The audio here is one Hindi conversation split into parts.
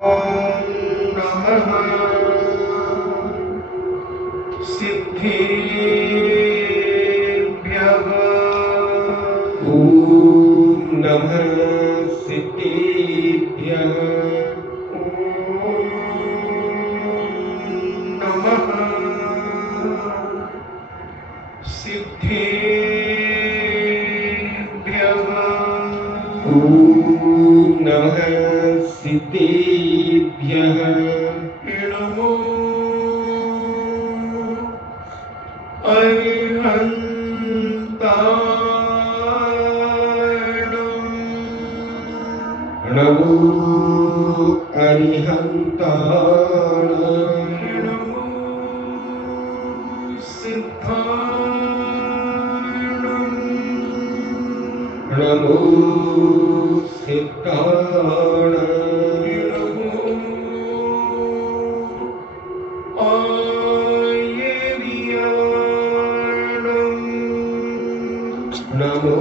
ॐ नमः सिद्धेभ्यः। ॐ नमः सिद्धेभ्यः। ॐ नमः सिद्धेभ्यः। ॐ नमः सिद्धेभ्यः। नमो अरिहन्ताणम्। नमो अरिहन्ताणम्। नमो सिद्धाणम्। नमो सिद्धाणम्। नमो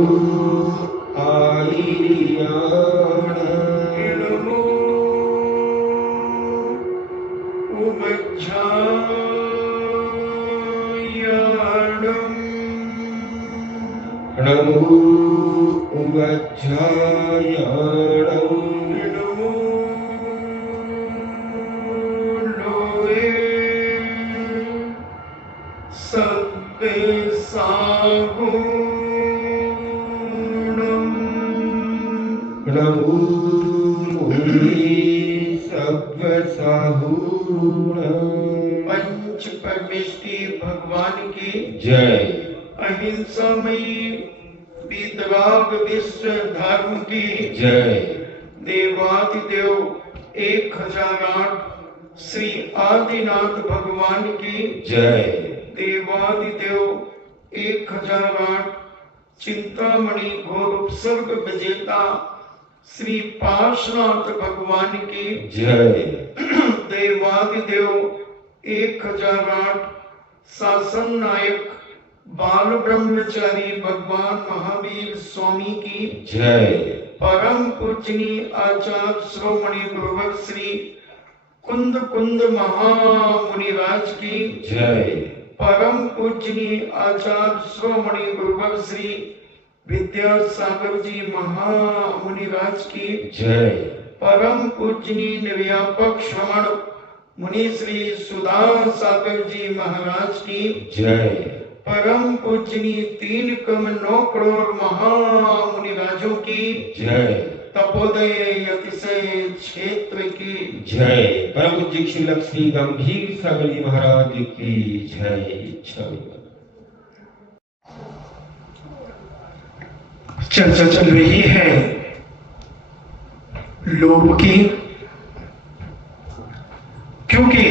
आयर्याणाय। नमो उमज्झायाणम्। नमो उमज्झायाणम्। नमो लोये सब्बे सागुणम्। नमो मुनि सब्ब सागुणम्। पंच परमेष्टि भगवान की जय। अहिंसामयी वीतराग विश्व धर्म की जय। देवादिदेव 1008 श्री आदिनाथ भगवान की जय। देवादिदेव 1008 चिंतामणि घोर उपसर्ग विजेता श्री पार्श्वनाथ भगवान की जय। देवादिदेव 1008 शासन नायक बाल ब्रह्मचारी भगवान महावीर स्वामी की जय। परम पूजनीय आचार्य श्रोमणि गुरुवर श्री कुंद कुंद महामुनिराज की जय। परम पूजनीय आचार्य श्रोमणि गुरुवर श्री विद्यासागर जी महामुनिराज की जय। परम पूजनीय निर्व्यापक श्रवण मुनि श्री सुधा सागर जी महाराज की जय। परम पूजनीय 3 कम 9 करोड़ महामुनिराजों की जय। तपोदय अतिशय क्षेत्र की जय। परम पूज्य श्री लक्ष्मी गंभीर सागर जी महाराज की जय। चर्चा चल रही है लोभ की, क्योंकि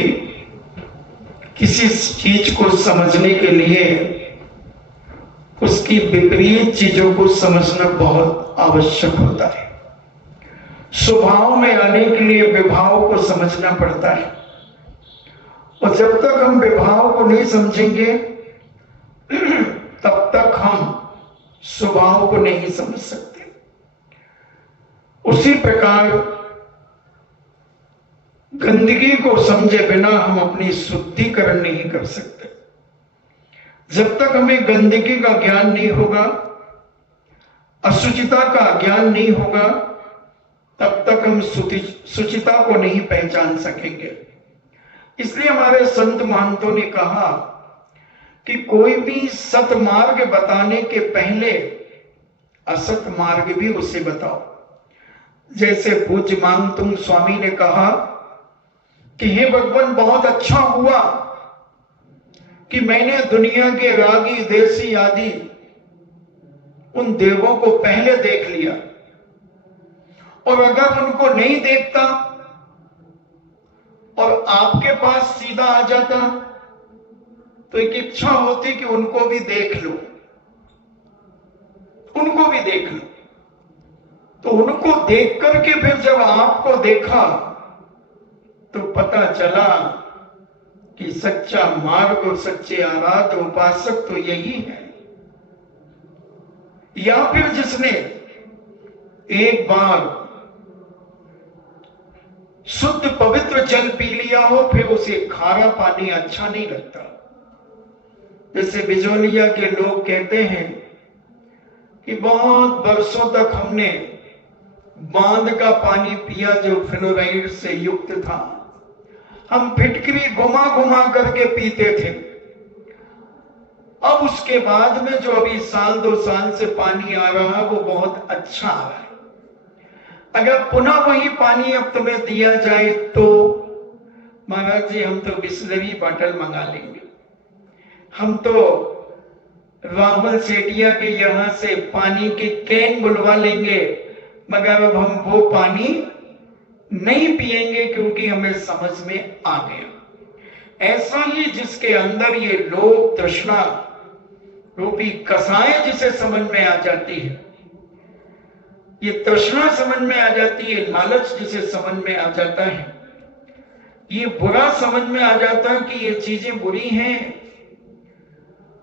किसी चीज को समझने के लिए उसकी विपरीत चीजों को समझना बहुत आवश्यक होता है। स्वभाव में आने के लिए विभाव को समझना पड़ता है, और जब तक हम विभाव को नहीं समझेंगे तब तक हम स्वभाव को नहीं समझ सकते। उसी प्रकार गंदगी को समझे बिना हम अपनी शुद्धिकरण नहीं कर सकते। जब तक हमें गंदगी का ज्ञान नहीं होगा, अशुचिता का ज्ञान नहीं होगा, तब तक हम शुचिता को नहीं पहचान सकेंगे। इसलिए हमारे संत महंतों ने कहा कि कोई भी सतमार्ग बताने के पहले असत मार्ग भी उसे बताओ। जैसे पूज्य मांगतुंग स्वामी ने कहा कि हे भगवान, बहुत अच्छा हुआ कि मैंने दुनिया के रागी देसी आदि उन देवों को पहले देख लिया, और अगर उनको नहीं देखता और आपके पास सीधा आ जाता तो एक इच्छा होती कि उनको भी देख लो, उनको भी देख लो। तो उनको देख करके फिर जब आपको देखा तो पता चला कि सच्चा मार्ग और सच्चे आराध्य उपासक तो यही है। या फिर जिसने एक बार शुद्ध पवित्र जल पी लिया हो, फिर उसे खारा पानी अच्छा नहीं लगता। जैसे बिजोलिया के लोग कहते हैं कि बहुत बरसों तक हमने बांध का पानी पिया जो फ्लोराइड से युक्त था, हम फिटकरी घुमा घुमा करके पीते थे। अब उसके बाद में जो अभी साल 2 साल से पानी आ रहा है वो बहुत अच्छा आ रहा है। अगर पुनः वही पानी अब तुम्हें दिया जाए तो महाराज जी हम तो बिस्लरी बॉटल मंगा लेंगे, हम तो राहुल सेठिया के यहां से पानी की कैन बुलवा लेंगे, मगर अब हम वो पानी नहीं पिएंगे क्योंकि हमें समझ में आ गया। ऐसा ही जिसके अंदर ये लोभ तृष्णा रूपी कसाय जिसे समझ में आ जाती है, ये तृष्णा समझ में आ जाती है, लालच जिसे समझ में आ जाता है, ये बुरा समझ में आ जाता है कि ये चीजें बुरी हैं,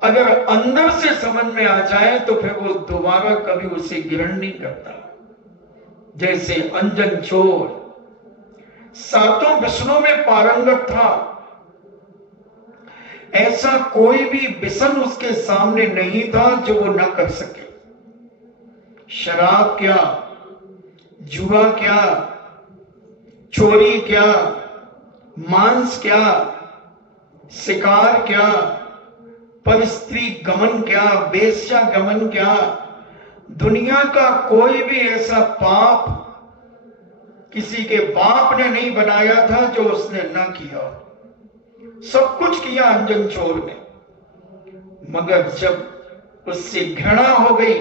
अगर अंदर से समझ में आ जाए तो फिर वो दोबारा कभी उसे ग्रहण नहीं करता। जैसे अंजन चोर 7 व्यसनों में पारंगत था, ऐसा कोई भी व्यसन उसके सामने नहीं था जो वो न कर सके। शराब क्या, जुआ क्या, चोरी क्या, मांस क्या, शिकार क्या, परस्त्री गमन क्या, वेश्या गमन क्या, दुनिया का कोई भी ऐसा पाप किसी के बाप ने नहीं बनाया था जो उसने न किया। सब कुछ किया अंजन चोर ने, मगर जब उससे घृणा हो गई,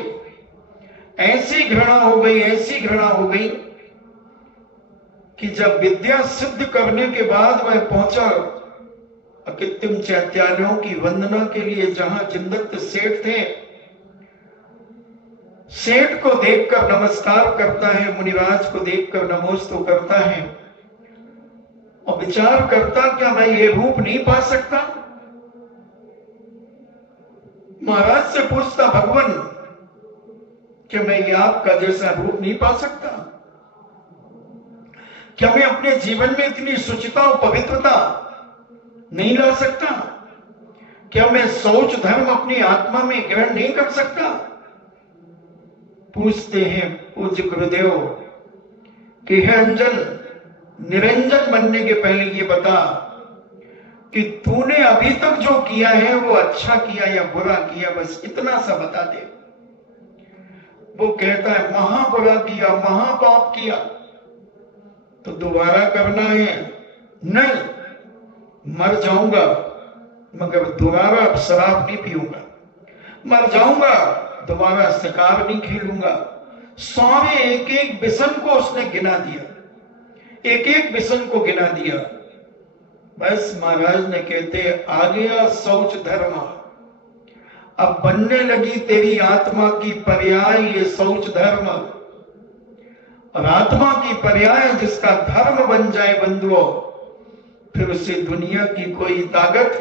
ऐसी घृणा हो गई, ऐसी घृणा हो गई कि जब विद्या सिद्ध करने के बाद वह पहुंचा अकृत्रिम चैत्यालयों की वंदना के लिए जहां जिंदत्त सेठ थे, सेठ को देखकर नमस्कार करता है, मुनिराज को देखकर नमोस्तु करता है और विचार करता क्या मैं ये रूप नहीं पा सकता। महाराज से पूछता भगवान कि मैं ये आपका जैसा रूप नहीं पा सकता, क्या मैं अपने जीवन में इतनी शुचिता और पवित्रता नहीं ला सकता, क्या मैं शौच धर्म अपनी आत्मा में ग्रहण नहीं कर सकता। पूछते हैं पूज्य गुरुदेव कि हे अंजन, निरंजन बनने के पहले ये बता कि तूने अभी तक जो किया है वो अच्छा किया या बुरा किया, बस इतना सा बता दे। वो कहता है महा बुरा किया, महापाप किया, तो दोबारा करना है? नहीं, मर जाऊंगा मगर दोबारा अब शराब नहीं पीऊंगा, मर जाऊंगा दोबारा शिकार नहीं खेलूंगा। सारे एक एक व्यसन को उसने गिना दिया, एक एक व्यसन को गिना दिया। बस महाराज ने कहते आ गया शौच धर्म, अब बनने लगी तेरी आत्मा की पर्याय ये शौच धर्म, और आत्मा की पर्याय जिसका धर्म बन जाए बंधुओं, फिर उसे दुनिया की कोई ताकत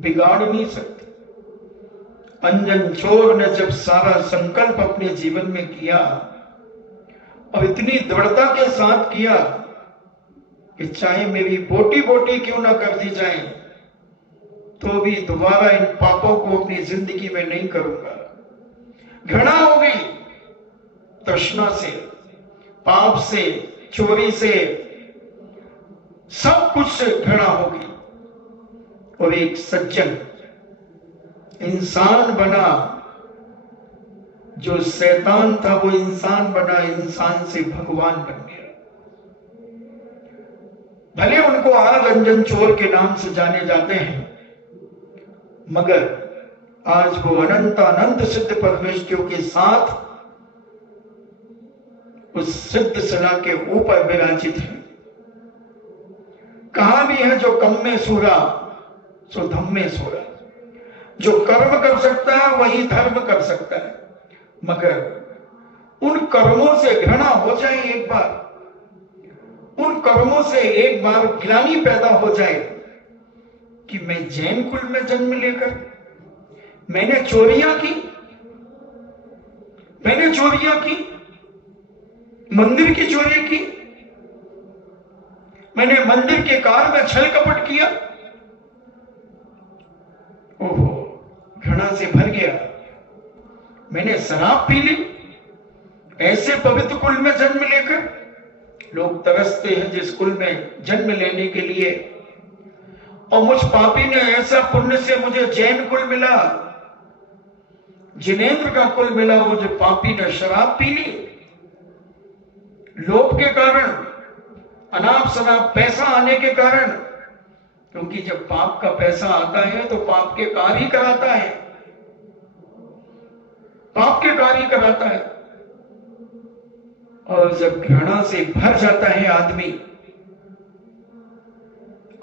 बिगाड़ नहीं सकती। अंजन चोर ने जब सारा संकल्प अपने जीवन में किया और इतनी दृढ़ता के साथ किया कि चाहे मेरी बोटी बोटी क्यों ना कर दी जाए तो भी दोबारा इन पापों को अपनी जिंदगी में नहीं करूंगा। घृणा हो गई तृष्णा से, पाप से, चोरी से, सब कुछ से घृणा हो गई और एक सज्जन इंसान बना। जो शैतान था वो इंसान बना, इंसान से भगवान बन गया। भले उनको आज अंजन चोर के नाम से जाने जाते हैं, मगर आज वो अनंत अनंत सिद्ध परमेश्वरों के साथ उस सिद्ध शिला के ऊपर विराजित है। कहा भी है जो कम में सूरा सो धम में सूरा, जो कर्म कर सकता है वही धर्म कर सकता है, मगर उन कर्मों से घृणा हो जाए एक बार, उन कर्मों से एक बार ग्लानि पैदा हो जाए कि मैं जैन कुल में जन्म लेकर मैंने चोरियां की, मंदिर की चोरी की, मैंने मंदिर के कार्य में छल कपट किया। ओहो, घृणा से भर गया। मैंने शराब पी ली। ऐसे पवित्र कुल में जन्म लेकर लोग तरसते हैं जिस कुल में जन्म लेने के लिए, और मुझ पापी ने ऐसा पुण्य से मुझे जैन कुल मिला, जिनेंद्र का कुल मिला। वो जो पापी ने शराब पी ली लोभ के कारण, अनाप शनाप पैसा आने के कारण, क्योंकि जब पाप का पैसा आता है तो पाप के कार्य ही कराता है, पाप के कार्य कराता है। और जब घृणा से भर जाता है आदमी,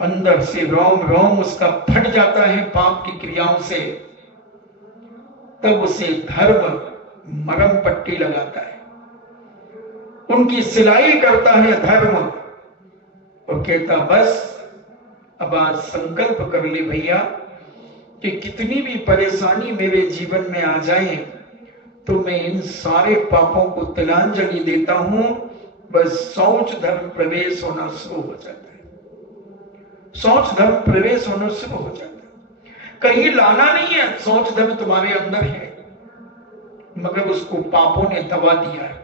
अंदर से रोम रोम उसका फट जाता है पाप की क्रियाओं से, तब उसे धर्म मरम पट्टी लगाता है, उनकी सिलाई करता है धर्म, और कहता बस अब आज संकल्प कर ले भैया कि कितनी भी परेशानी मेरे जीवन में आ जाए तो मैं इन सारे पापों को तिलांजलि देता हूं, बस शौच धर्म प्रवेश होना शुरू हो जाता है, शौच धर्म प्रवेश होना शुरू हो जाता है। कहीं लाना नहीं है, शौच धर्म तुम्हारे अंदर है, मगर उसको पापों ने दबा दिया है।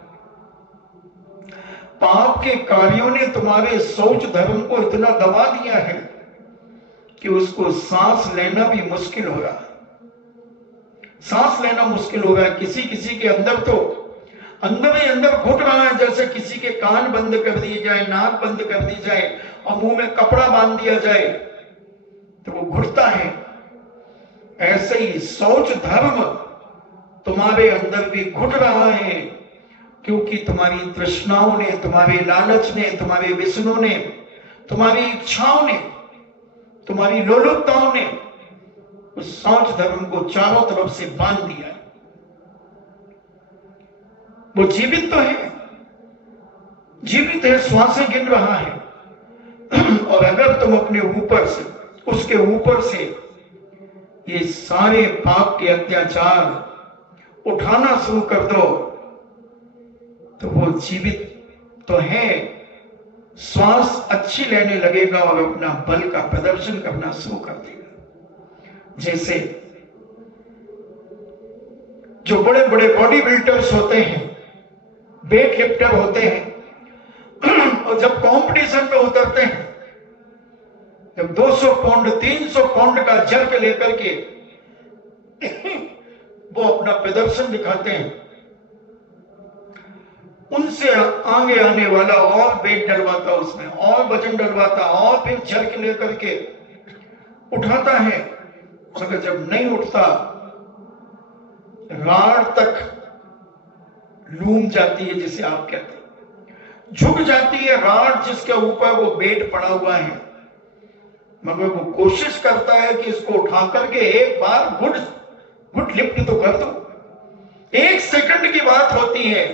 पाप के कार्यों ने तुम्हारे शौच धर्म को इतना दबा दिया है कि उसको सांस लेना भी मुश्किल हो रहा है, सांस लेना मुश्किल हो रहा है। किसी किसी के अंदर तो अंदर ही अंदर घुट रहा है, जैसे किसी के कान बंद कर दिए जाए, नाक बंद कर दी जाए और मुंह में कपड़ा बांध दिया जाए तो वो घुटता है। ऐसे ही शौच धर्म तुम्हारे अंदर भी घुट रहा है, क्योंकि तुम्हारी तृष्णाओं ने, तुम्हारे लालच ने, तुम्हारे विष्णु ने, तुम्हारी इच्छाओं ने, तुम्हारी लोलुपताओं ने उस शौच धर्म को चारों तरफ से बांध दिया है। वो जीवित तो है, जीवित है, श्वासें गिन रहा है, और अगर तुम अपने ऊपर से, उसके ऊपर से ये सारे पाप के अत्याचार उठाना शुरू कर दो तो वो जीवित तो है, श्वास अच्छी लेने लगेगा और अपना बल का प्रदर्शन करना शुरू कर देगा। जैसे जो बड़े बड़े बॉडी बिल्डर्स होते हैं, वेट लिफ्टर होते हैं, और जब कंपटीशन में उतरते हैं, जब 200 पाउंड 300 पाउंड का जर्क लेकर के वो अपना प्रदर्शन दिखाते हैं, उनसे आगे आने वाला और वेट डलवाता, उसमें और वजन डलवाता, और फिर जर्क लेकर के उठाता है, मगर जब नहीं उठता राड तक लूम जाती है, जिसे आप कहते हैं, झुक जाती है राड जिसके ऊपर वो वेट पड़ा हुआ है, मगर वो कोशिश करता है कि इसको उठा करके एक बार गुड लिफ्ट तो कर दो। 1 सेकंड की बात होती है,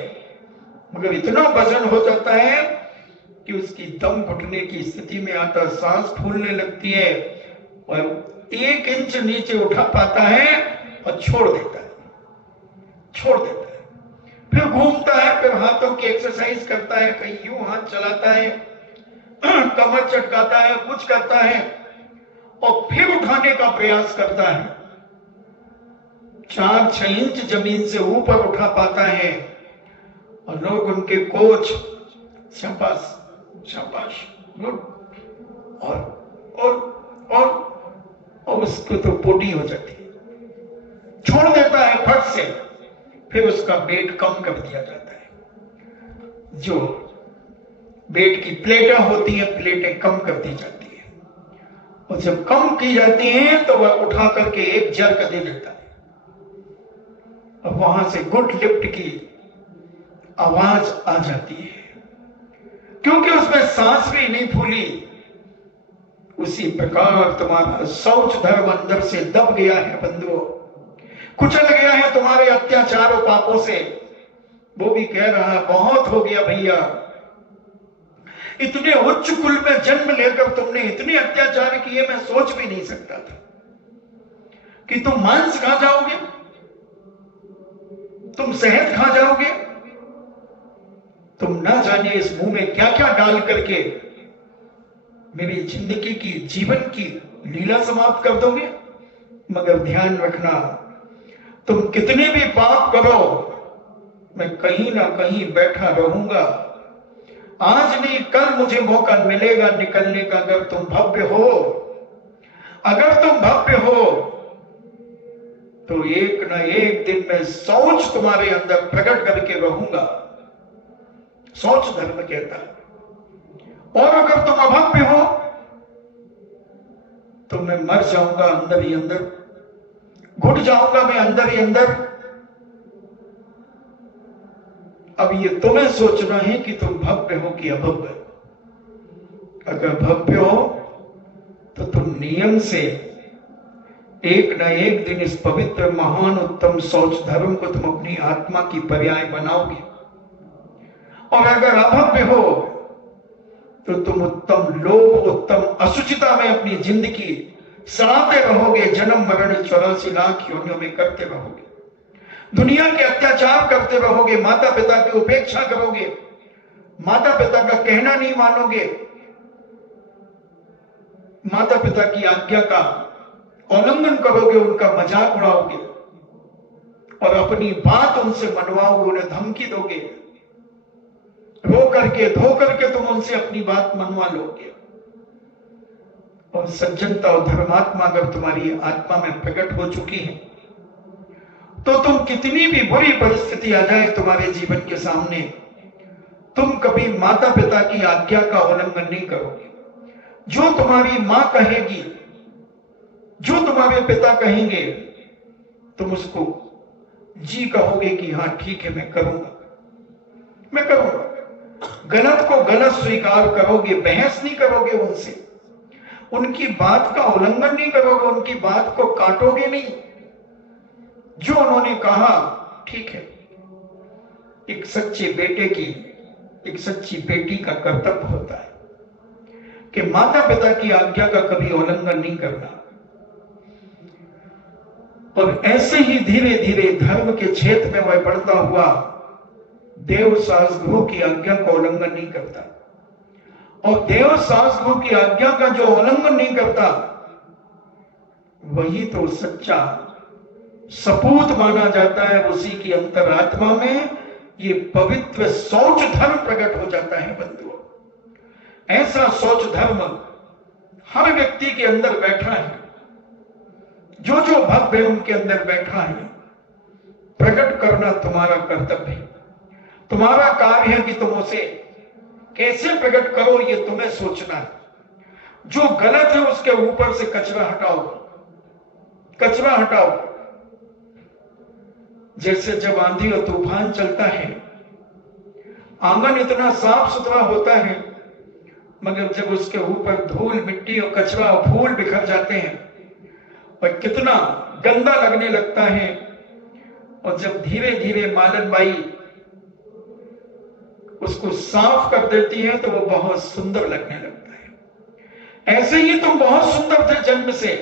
मगर इतना वजन हो जाता है कि उसकी दम घुटने की स्थिति में आता, सांस फूलने लगती है, और 1 इंच नीचे उठा पाता है और छोड़ देता है, छोड़ देता है। फिर घूमता है, फिर हाथों की एक्सरसाइज करता है, कहीं यूं हाथ चलाता है, कमर चटकाता है, कुछ करता है, और फिर उठाने का प्रयास करता है। 4-6 इंच जमीन से ऊपर उठा पाता है, और लोग उनके कोच शाबाश शाबाश गुड, और उसको तो पोटी हो जाती है, छोड़ देता है फट से। फिर उसका वेट कम कर दिया जाता है, जो वेट की प्लेटें होती हैं, प्लेटें कम कर दी जाती है, और जब कम की जाती हैं तो वह उठा करके एक जर्क दे देता है, और वहां से गुड लिफ्ट की आवाज आ जाती है, क्योंकि उसमें सांस भी नहीं फूली। उसी प्रकार तुम्हारा शौच धर्म अंदर से दब गया है बंधुओं, कुचल गया है तुम्हारे अत्याचारों पापों से। वो भी कह रहा है बहुत हो गया भैया, इतने उच्च कुल में जन्म लेकर तुमने इतने अत्याचार किए, मैं सोच भी नहीं सकता था कि तुम मांस खा जाओगे, तुम शहद खा जाओगे, तुम ना जाने इस मुंह में क्या क्या डाल करके मेरी जिंदगी की, जीवन की लीला समाप्त कर दोगे। मगर ध्यान रखना, तुम कितने भी पाप करो, मैं कहीं ना कहीं बैठा रहूंगा। आज नहीं कल मुझे मौका मिलेगा निकलने का। अगर तुम भव्य हो, अगर तुम भव्य हो, तो एक न एक दिन मैं सोच तुम्हारे अंदर प्रकट करके रहूंगा। सोच धर्म कहता है। और अगर तुम अभव्य हो तो मैं मर जाऊंगा अंदर ही अंदर, घुट जाऊंगा मैं अंदर ही अंदर। अब ये तुम्हें सोचना है कि तुम भव्य हो कि अभव्य। अगर भव्य हो तो तुम नियम से एक न एक दिन इस पवित्र महान उत्तम सोच धर्म को तुम अपनी आत्मा की पर्याय बनाओगे। और अगर अभव्य हो तो तुम उत्तम लोभ, उत्तम अशुचिता में अपनी जिंदगी सड़ाते रहोगे। जन्म मरण 84 लाख योनियों में करते रहोगे। दुनिया के अत्याचार करते रहोगे। माता पिता की उपेक्षा करोगे। माता पिता का कहना नहीं मानोगे। माता पिता की आज्ञा का उल्लंघन करोगे, उनका मजाक उड़ाओगे और अपनी बात उनसे मनवाओगे, उन्हें धमकी दोगे। रो करके, धो करके तुम उनसे अपनी बात मनवा लोगे। और सज्जनता और धर्मात्मा अगर तुम्हारी आत्मा में प्रकट हो चुकी है तो तुम कितनी भी बुरी परिस्थिति आ जाए तुम्हारे जीवन के सामने, तुम कभी माता पिता की आज्ञा का उल्लंघन नहीं करोगे। जो तुम्हारी मां कहेगी, जो तुम्हारे पिता कहेंगे, तुम उसको जी कहोगे कि हां ठीक है, मैं करूंगा, मैं करूंगा। गलत को गलत स्वीकार करोगे, बहस नहीं करोगे उनसे, उनकी बात का उल्लंघन नहीं करोगे, उनकी बात को काटोगे नहीं। जो उन्होंने कहा ठीक है। एक सच्चे बेटे की, एक सच्ची बेटी का कर्तव्य होता है कि माता पिता की आज्ञा का कभी उल्लंघन नहीं करना। और ऐसे ही धीरे धीरे धर्म के क्षेत्र में वह बढ़ता हुआ देव सास गुरु की आज्ञा का उल्लंघन नहीं करता। और देव सास गुरु की आज्ञा का जो उल्लंघन नहीं करता, वही तो सच्चा सपूत माना जाता है। उसी की अंतरात्मा में ये पवित्र सोच धर्म प्रकट हो जाता है। बंधुओं, ऐसा सोच धर्म हर व्यक्ति के अंदर बैठा है। जो जो भव्य उनके अंदर बैठा है। प्रकट करना तुम्हारा कर्तव्य है। तुम्हारा कार्य है कि तुम उसे कैसे प्रकट करो, ये तुम्हें सोचना है। जो गलत है उसके ऊपर से कचरा हटाओ, कचरा हटाओ। जैसे जब आंधी और तूफान चलता है, आंगन इतना साफ सुथरा होता है, मगर जब उसके ऊपर धूल, मिट्टी और कचरा और फूल बिखर जाते हैं और कितना गंदा लगने लगता है। और जब धीरे धीरे मालन बाई उसको साफ कर देती है तो वो बहुत सुंदर लगने लगता है। ऐसे ही तुम बहुत सुंदर थे जन्म से,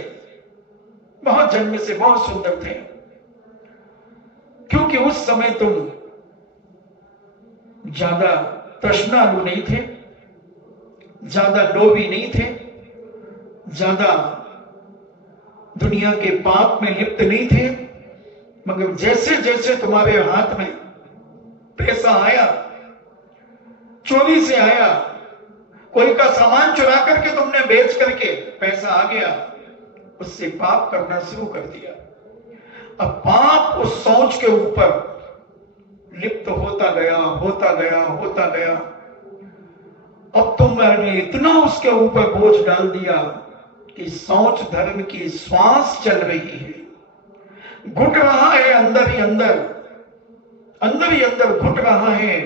बहुत जन्म से बहुत सुंदर थे, क्योंकि उस समय तुम ज्यादा तृष्णालु नहीं थे, ज्यादा लोभी नहीं थे, ज्यादा दुनिया के पाप में लिप्त नहीं थे। मगर जैसे जैसे तुम्हारे हाथ में पैसा आया, चोरी से आया, कोई का सामान चुरा करके तुमने बेच करके पैसा आ गया, उससे पाप करना शुरू कर दिया। अब पाप उस सोच के ऊपर लिप्त होता गया, होता गया, होता गया। अब तुमने इतना उसके ऊपर बोझ डाल दिया कि सोच धर्म की श्वास चल रही है, घुट रहा है अंदर ही अंदर, अंदर ही अंदर घुट रहा है,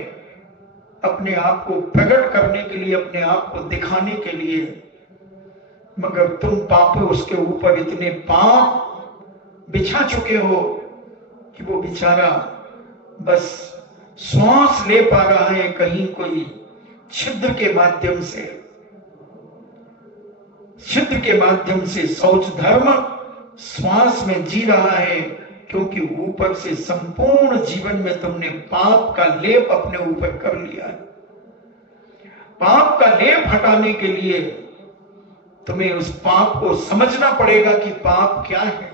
अपने आप को प्रकट करने के लिए, अपने आप को दिखाने के लिए। मगर तुम पापी उसके ऊपर इतने पाप बिछा चुके हो कि वो बेचारा बस श्वास ले पा रहा है कहीं कोई छिद्र के माध्यम से, छिद्र के माध्यम से सोच धर्म श्वास में जी रहा है, क्योंकि ऊपर से संपूर्ण जीवन में तुमने पाप का लेप अपने ऊपर कर लिया है। पाप का लेप हटाने के लिए तुम्हें उस पाप को समझना पड़ेगा कि पाप क्या है।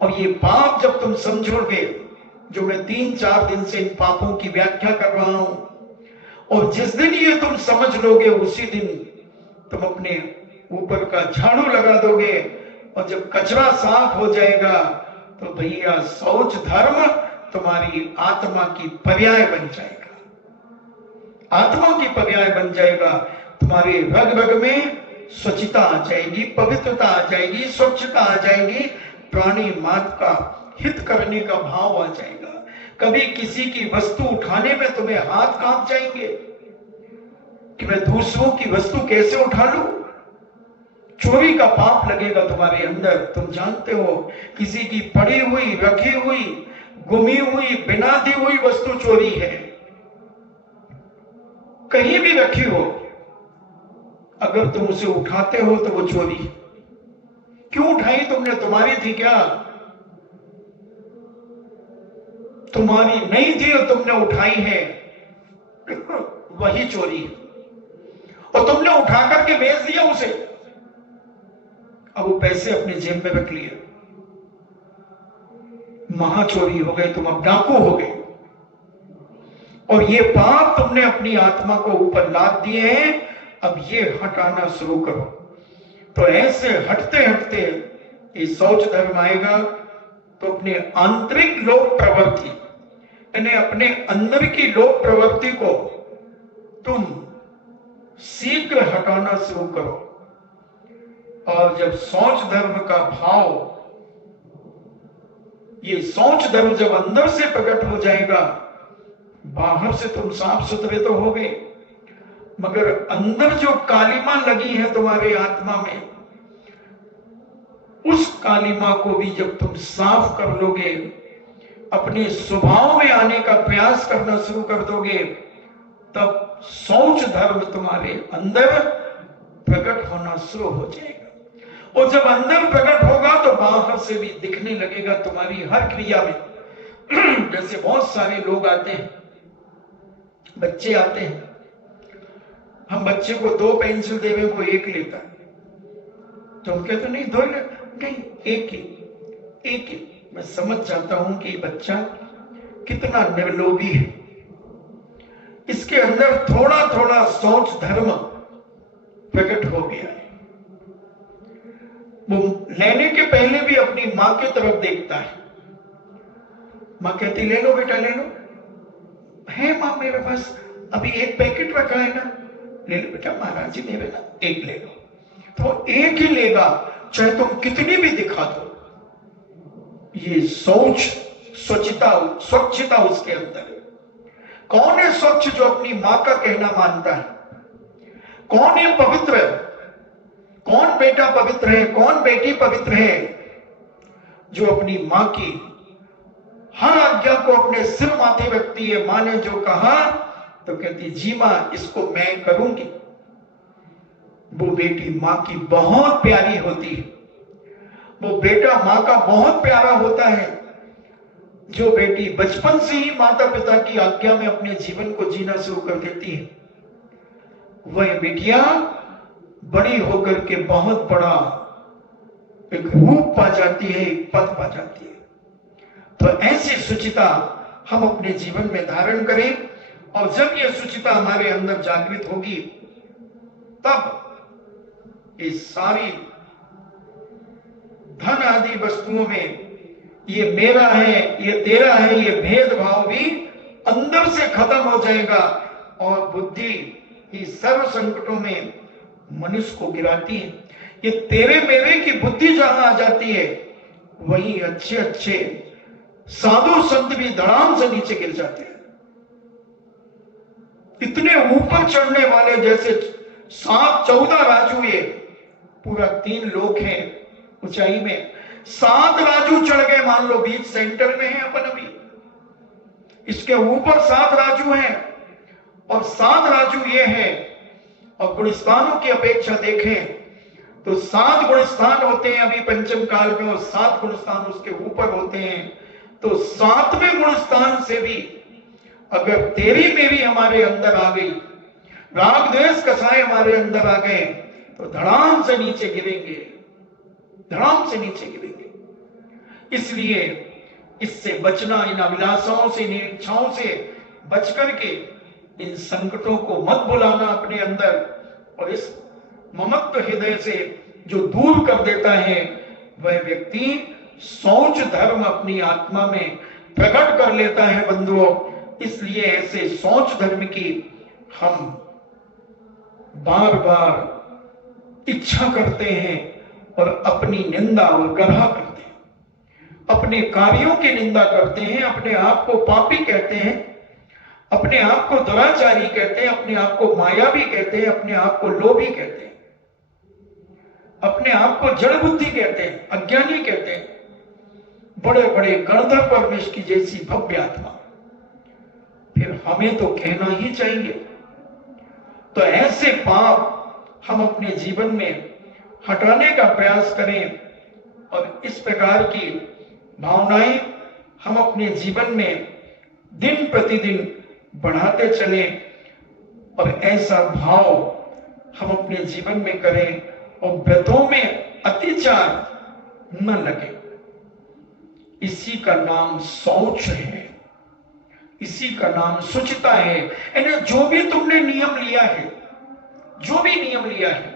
और ये पाप जब तुम समझोगे, जो मैं 3-4 दिन से इन पापों की व्याख्या कर रहा हूं, और जिस दिन ये तुम समझ लोगे उसी दिन तुम अपने ऊपर का झाड़ू लगा दोगे। और जब कचरा साफ हो जाएगा तो भैया शौच धर्म तुम्हारी आत्मा की पर्याय बन जाएगा। आत्मा की पर्याय बन जाएगा। तुम्हारे रग रग में स्वच्छता आ जाएगी, पवित्रता आ जाएगी, स्वच्छता आ जाएगी, प्राणी मात्र का हित करने का भाव आ जाएगा। कभी किसी की वस्तु उठाने में तुम्हें हाथ कांप जाएंगे कि मैं दूसरों की वस्तु कैसे उठा लूं। चोरी का पाप लगेगा तुम्हारे अंदर। तुम जानते हो, किसी की पड़ी हुई, रखी हुई, गुमी हुई, बिना दी हुई वस्तु चोरी है। कहीं भी रखी हो, अगर तुम उसे उठाते हो तो वो चोरी। क्यों उठाई तुमने? तुम्हारी थी क्या? तुम्हारी नहीं थी और तुमने उठाई है, वही चोरी। और तुमने उठा करके बेच दिया उसे, अब वो पैसे अपने जेब में रख लिए, महाचोरी हो गए, तुम अब डाकू हो गए। और ये पाप तुमने अपनी आत्मा को ऊपर लाद दिए हैं, अब ये हटाना शुरू करो। तो ऐसे हटते हटते ये शौच धर्म आएगा। तो अपने आंतरिक लोक प्रवृत्ति, यानी अपने अंदर की लोक प्रवृत्ति को तुम शीघ्र हटाना शुरू करो। और जब शौच धर्म का भाव, ये शौच धर्म जब अंदर से प्रकट हो जाएगा, बाहर से तुम साफ सुथरे तो हो गए, मगर अंदर जो कालिमा लगी है तुम्हारे आत्मा में, उस कालिमा को भी जब तुम साफ कर लोगे, अपने स्वभाव में आने का प्रयास करना शुरू कर दोगे, तब शौच धर्म तुम्हारे अंदर प्रकट होना शुरू हो जाएगा। और जब अंदर प्रकट होगा तो बाहर से भी दिखने लगेगा तुम्हारी हर क्रिया में। जैसे बहुत सारे लोग आते हैं, बच्चे आते हैं, हम बच्चे को 2 पेंसिल देवे, को 1 लेता है, तो हम कहते नहीं 2 नहीं, 1 ही। मैं समझ जाता हूं कि बच्चा कितना निर्लोभी है, इसके अंदर थोड़ा थोड़ा शौच धर्म प्रकट हो गया है। वो लेने के पहले भी अपनी मां की तरफ देखता है। मां कहती ले लो बेटा, ले लो। है मां मेरे पास अभी 1 पैकेट रखा है ना, ले लो बेटा, महाराज जी दे ना, 1 ले लो। तो 1 ही लेगा, चाहे तुम कितनी भी दिखा दो। ये शौच, स्वच्छता उसके अंदर है। कौन है स्वच्छ? जो अपनी मां का कहना मानता है। कौन है पवित्र? कौन बेटा पवित्र है, कौन बेटी पवित्र है? जो अपनी मां की हर आज्ञा को अपने सिर माथे रखती है। मां ने जो कहा तो कहती जी मां, इसको मैं करूंगी। वो बेटी मां की बहुत प्यारी होती है, वो बेटा मां का बहुत प्यारा होता है। जो बेटी बचपन से ही माता पिता की आज्ञा में अपने जीवन को जीना शुरू कर देती है, वह बेटियां बड़ी होकर के बहुत बड़ा एक रूप पा जाती है, एक पद पा जाती है। तो ऐसी सुचिता हम अपने जीवन में धारण करें, और जब यह सुचिता हमारे अंदर जागृत होगी, तब ये सारी धन आदि वस्तुओं में ये मेरा है, ये तेरा है, ये भेदभाव भी अंदर से खत्म हो जाएगा। और बुद्धि ही सर्व संकटों में मनुष्य को गिराती है। ये तेरे मेरे की बुद्धि जहां आ जाती है, वही अच्छे अच्छे साधु संत भी धड़ाम से नीचे गिर जाते हैं। इतने ऊपर चढ़ने वाले, जैसे 7-14 राजू, ये पूरा 3 लोक है ऊंचाई में, 7 राजू चढ़ गए। मान लो बीच सेंटर में है अपन अभी, इसके ऊपर 7 राजू हैं, और 7 राजू ये है। और गुणस्थानों की अपेक्षा देखें तो 7 गुणस्थान होते हैं अभी पंचम काल में, और 7 गुणस्थान उसके ऊपर होते हैं। तो 7वें गुणस्थान से भी अगर तेरी मेरी हमारे अंदर आ गई, राग द्वेष कसाय हमारे अंदर आ गए, तो धड़ाम से नीचे गिरेंगे, धड़ाम से नीचे गिरेंगे। इसलिए इससे बचना, इन अभिलाषाओं से, इन इच्छाओं से बच करके इन संकटों को मत बुलाना अपने अंदर, और इस ममत्व हृदय से जो दूर कर देता है वह व्यक्ति शौच धर्म अपनी आत्मा में प्रकट कर लेता है बंधुओं। इसलिए ऐसे शौच धर्म की हम बार बार इच्छा करते हैं और अपनी निंदा और गर्हा करते हैं, अपने कार्यों की निंदा करते हैं, अपने आप को पापी कहते हैं, अपने आप को दुराचारी कहते हैं, अपने आप को मायावी कहते हैं, अपने आप को लोभी कहते हैं, अपने आप को जड़ बुद्धि कहते हैं, अज्ञानी कहते हैं, बड़े बड़े गणधर परमेश की जैसी भव्य आत्मा। फिर हमें तो कहना ही चाहिए। तो ऐसे पाप हम अपने जीवन में हटाने का प्रयास करें और इस प्रकार की भावनाएं हम अपने जीवन में दिन प्रतिदिन बढ़ाते चलें और ऐसा भाव हम अपने जीवन में करें और व्रतों में अतिचार न लगे। इसी का नाम शौच है, इसी का नाम शुचिता है। यानी जो भी तुमने नियम लिया है, जो भी नियम लिया है,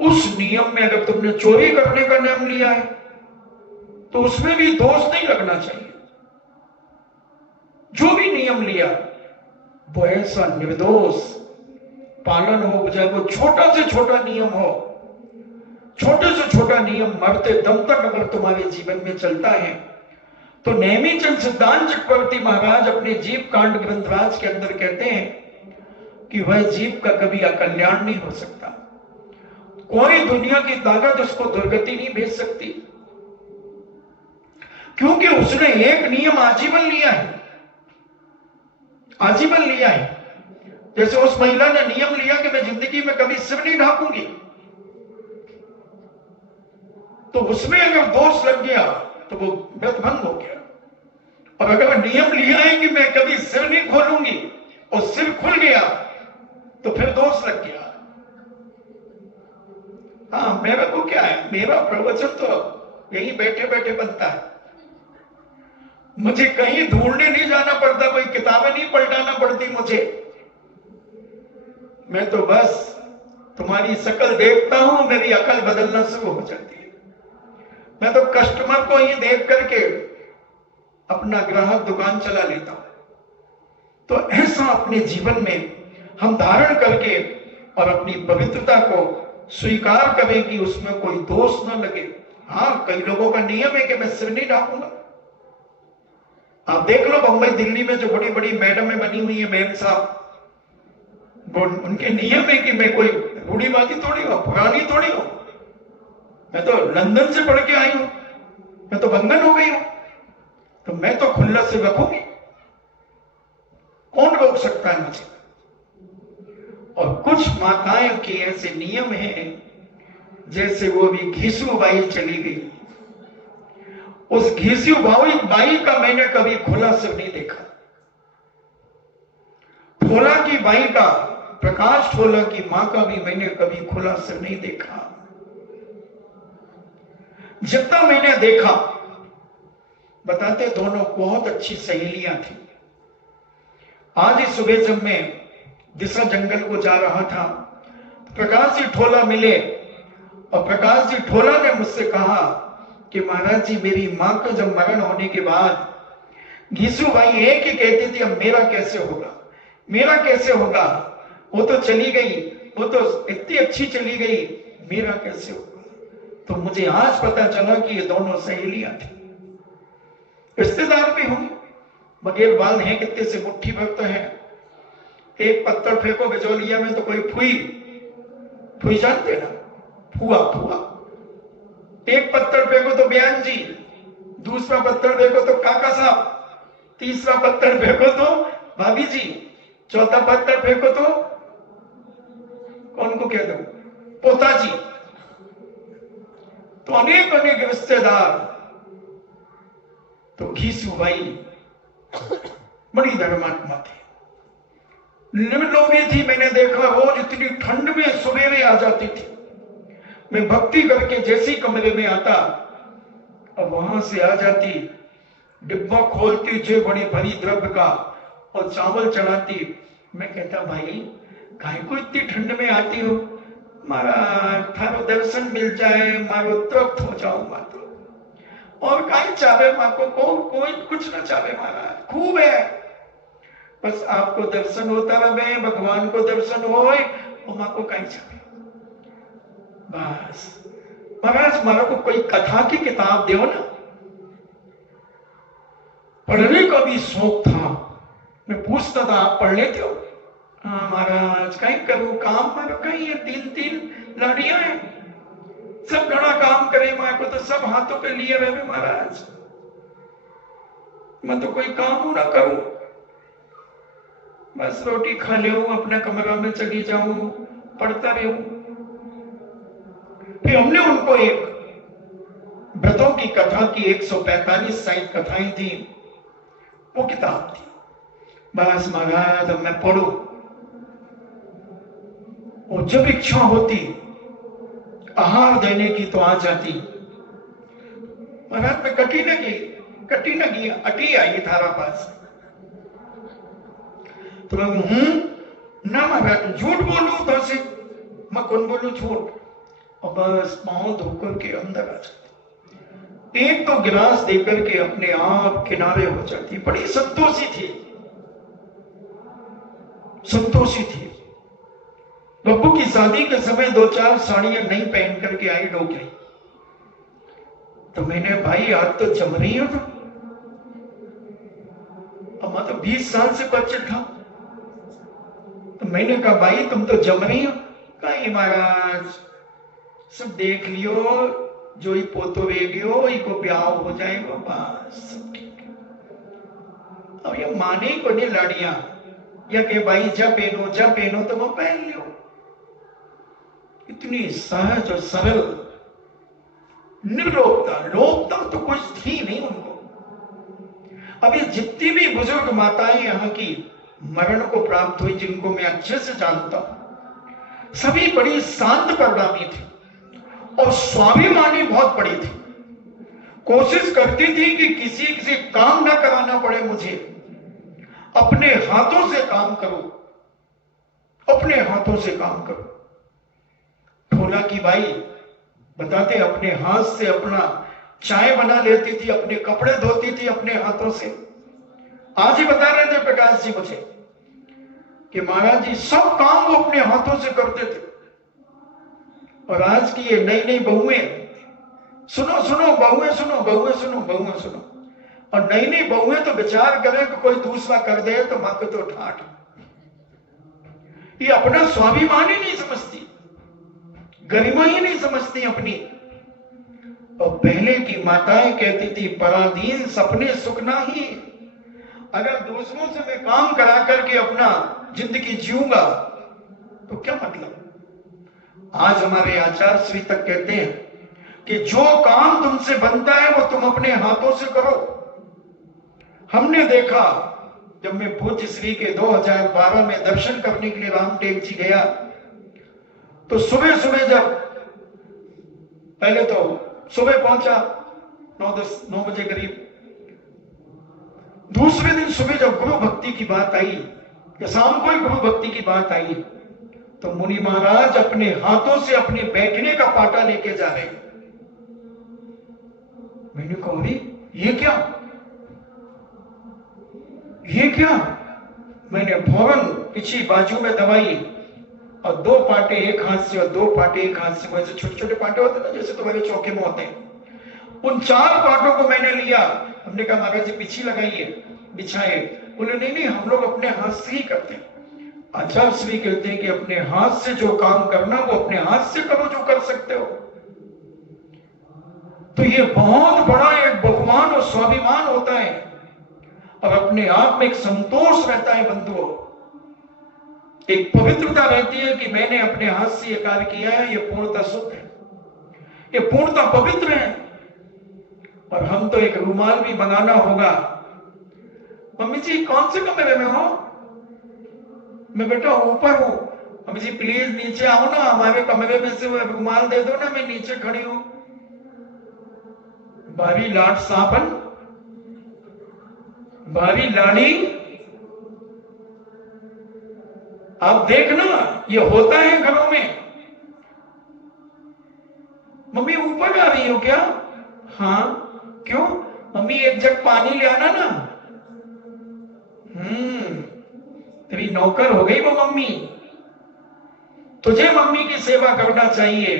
उस नियम में अगर तुमने चोरी करने का नियम लिया है तो उसमें भी दोष नहीं लगना चाहिए। जो भी नियम लिया वो ऐसा निर्दोष पालन हो, चाहे वो छोटा से छोटा नियम हो, छोटे से छोटा नियम मरते दम तक अगर तुम्हारे जीवन में चलता है तो नेमीचंद सिद्धांत चक्रवर्ती महाराज अपने जीव कांड ग्रंथराज के अंदर कहते हैं कि वह जीव का कभी अकल्याण नहीं हो सकता। कोई दुनिया की ताकत उसको दुर्गति नहीं भेज सकती, क्योंकि उसने एक नियम आजीवन लिया है, आजीवन लिया है। जैसे उस महिला ने नियम लिया कि मैं जिंदगी में कभी सिर नहीं ढांकूंगी, तो उसमें अगर दोष लग गया तो वो व्रत भंग हो गया। और अगर नियम लिया है कि मैं कभी सिर नहीं खोलूंगी और सिर खुल गया तो फिर दोष लग गया। हाँ, मेरे को क्या है, मेरा प्रवचन तो यही बैठे बैठे बनता है, मुझे कहीं ढूंढने नहीं जाना पड़ता, कोई किताबें नहीं पलटाना पड़ती मुझे। मैं तो बस तुम्हारी शक्ल देखता हूं, मेरी अकल बदलना शुरू हो जाती है। मैं तो कस्टमर को ही देख करके अपना ग्राहक दुकान चला लेता हूं। तो ऐसा अपने जीवन में हम धारण करके और अपनी पवित्रता को स्वीकार करें कि उसमें कोई दोष न लगे। हाँ, कई लोगों का नियम है कि मैं सिर नहीं ढांकूंगा। आप देख लो बंबई दिल्ली में जो बड़ी बड़ी मैडमें बनी हुई है, मैम साहब, उनके नियम है कि मैं कोई रूढ़ीवादी थोड़ी हूं, पुरानी थोड़ी हूं। मैं तो लंदन से पढ़ के आई हूं, मैं तो बंगन हो गई हूं, तो मैं तो खुल्ला से रखूंगी, कौन रोक सकता है मुझे। और कुछ माताएं के ऐसे नियम हैं, जैसे वो भी घीसू बाई चली गई, उस घीसू बाई का मैंने कभी खुला सिर नहीं देखा। ठोला की बाई का, प्रकाश ठोला की मां का भी मैंने कभी खुला सिर नहीं देखा। जितना मैंने देखा, बताते दोनों बहुत अच्छी सहेलियां थी। आज ही सुबह जब मैं दिशा जंगल को जा रहा था, प्रकाश जी ठोला मिले और प्रकाश जी ठोला ने मुझसे कहा कि महाराज जी, मेरी मां का जब मरण होने के बाद घीसू भाई एक ही कहती थी, अब मेरा कैसे होगा, मेरा कैसे होगा, वो तो चली गई, वो तो इतनी अच्छी चली गई, मेरा कैसे होगा। तो मुझे आज पता चला कि ये दोनों सहेलियां थी। रिश्तेदार भी होंगे, बगैर बाल हैं कितने से, मुट्ठी भर तो है। एक पत्थर फेंको बिजौलिया में तो कोई फुई जानते ना, फुआ फुआ। एक पत्थर फेंको तो बयान जी, दूसरा पत्थर फेंको तो काका साहब, तीसरा पत्थर फेंको तो भाभी जी, चौथा पत्थर फेंको तो कौन को कह दो, पोता जी। तो अनेक अनेक रिश्तेदार। तो घीसू भाई बड़ी धर्मात्मा थी, निम्नलोभी थी। मैंने देखा रोज इतनी ठंड में सवेरे आ जाती थी, मैं भक्ति करके जैसे ही कमरे में आता, अब वहां से आ जाती, डिब्बा खोलती जो बड़ी भरी द्रव्य का और चावल चढ़ाती। मैं कहता भाई काहे को इतनी ठंड में आती हो, मारा थारो दर्शन मिल जाए, मारो तृप्त हो जाऊंगा तो और काहे चाहे माँ को कोई कुछ ना चाहे महाराज, खूब है बस आपको दर्शन होता रहे, भगवान को दर्शन होए और माँ को कहीं चाहे बस। महाराज मारा को कोई कथा की किताब दो ना, पढ़ने का भी शौक था। मैं पूछता था आप पढ़ लेते हो? हाँ महाराज कहीं करूं काम, मारो कहीं ये 3-3 लड़ियां हैं, सब घड़ा काम करे, माँ को तो सब हाथों पे लिए रहे महाराज, मैं तो कोई काम ना करूं, बस रोटी खा ले अपना कमरा में चली जाऊं, पढ़ता रहूं। फिर हमने उनको एक व्रतों की कथा की 145 साइड कथाएं थी, वो किताब थी। बस महाराज अब मैं पढ़ू, और जब इच्छा होती आहार देने की तो आ जाती। महाराज मैं कटी न गई अटी आई थारा पास, तो मैं ना महाराज झूठ बोलू तो से मैं कौन बोलू झूठ, और बस पांव धोकर के अंदर आ जाती, एक तो गिलास देकर के अपने आप किनारे हो जाती। बड़ी संतोषी थी, संतोषी थी। बब्बू की शादी के समय 2-4 साड़ियां नहीं पहन करके आई डोकरी, तो मैंने भाई आज तो जम रही हो, तो मैं तो 20 साल से बच्चे था, तो मैंने कहा भाई तुम तो जम रही हो। कहीं महाराज सब देख लियो, जो ही पोतो वेगियो वही को ब्याह हो जाएगा, बस सब ठीक है। अब ये माने को नहीं लाड़ियां, या कि भाई जब पहनो तो वो पहन लियो। इतनी सहज और सरल निर्लोभता, लोभता तो कुछ थी नहीं उनको। अब ये जितनी भी बुजुर्ग माताएं यहाँ की मरण को प्राप्त हुई, जिनको मैं अच्छे से जानता हूं, सभी बड़ी शांत परिणामी थी और स्वाभिमानी बहुत बड़ी थी। कोशिश करती थी कि किसी काम ना कराना पड़े मुझे, अपने हाथों से काम करो, अपने हाथों से काम करो। ठोला की बाई बताते अपने हाथ से अपना चाय बना लेती थी, अपने कपड़े धोती थी अपने हाथों से। आज ही बता रहे थे प्रकाश जी मुझे कि महाराज जी सब काम वो अपने हाथों से करते थे। और आज की ये नई नई बहुएं, सुनो बहुएं सुनो, और नई नई बहुएं तो विचार करें कि कोई दूसरा कर दे तो मां को तो ठाठ, ये अपना स्वाभिमान ही नहीं समझती, गरिमा ही नहीं समझती अपनी। और पहले की माताएं कहती थी पराधीन सपने सुख नाही, अगर दूसरों से मैं काम करा करके अपना जिंदगी जीऊंगा तो क्या मतलब। आज हमारे आचार्य श्री तक कहते हैं कि जो काम तुमसे बनता है वो तुम अपने हाथों से करो। हमने देखा जब मैं पूज्य श्री के 2012 में दर्शन करने के लिए रामटेक जी गया, तो सुबह सुबह जब पहले तो सुबह पहुंचा 9 बजे करीब, दूसरे दिन सुबह जब गुरु भक्ति की बात आई या शाम को ही गुरु भक्ति की बात आई, तो मुनि महाराज अपने हाथों से अपने बैठने का पाटा लेके जा रहे। मैंने कहा ये क्या, मैंने फौरन पीछे बाजू में दबाई और 2 पाटे एक हाथ से और 2 पाटे एक हाथ से, वैसे छोटे छोटे पाटे होते ना जैसे तुम्हारे चौके में होते हैं, उन 4 पाटों को मैंने लिया। हमने कहा महाराज जी पीछे लगाइए, बिछाए। बोले नहीं हम लोग अपने हाथ से ही करते हैं। आचार्य श्री कहते हैं कि अपने हाथ से जो काम करना वो अपने हाथ से करो जो कर सकते हो। तो ये बहुत बड़ा एक बहुमान और स्वाभिमान होता है और अपने आप में एक संतोष रहता है बंधुओं, एक पवित्रता रहती है कि मैंने अपने हाथ से ये कार्य किया है, ये पूर्णतः शुद्ध है, ये पूर्णतः पवित्र है। और हम तो एक रुमाल भी मंगाना होगा, मम्मी जी कौन से कमरे में हो, मैं बेटा ऊपर हूं, अब जी प्लीज नीचे आओ ना, हमारे कमरे में से वो रुमाल दे दो ना, मैं नीचे खड़ी हूं। भारी लाट साबन, भारी लाड़ी। आप देखना ये होता है घरों में। मम्मी ऊपर आ रही हो क्या? हाँ। क्यों? मम्मी एक जग पानी ले आना ना। तेरी नौकर हो गई वो मम्मी। तुझे मम्मी की सेवा करना चाहिए,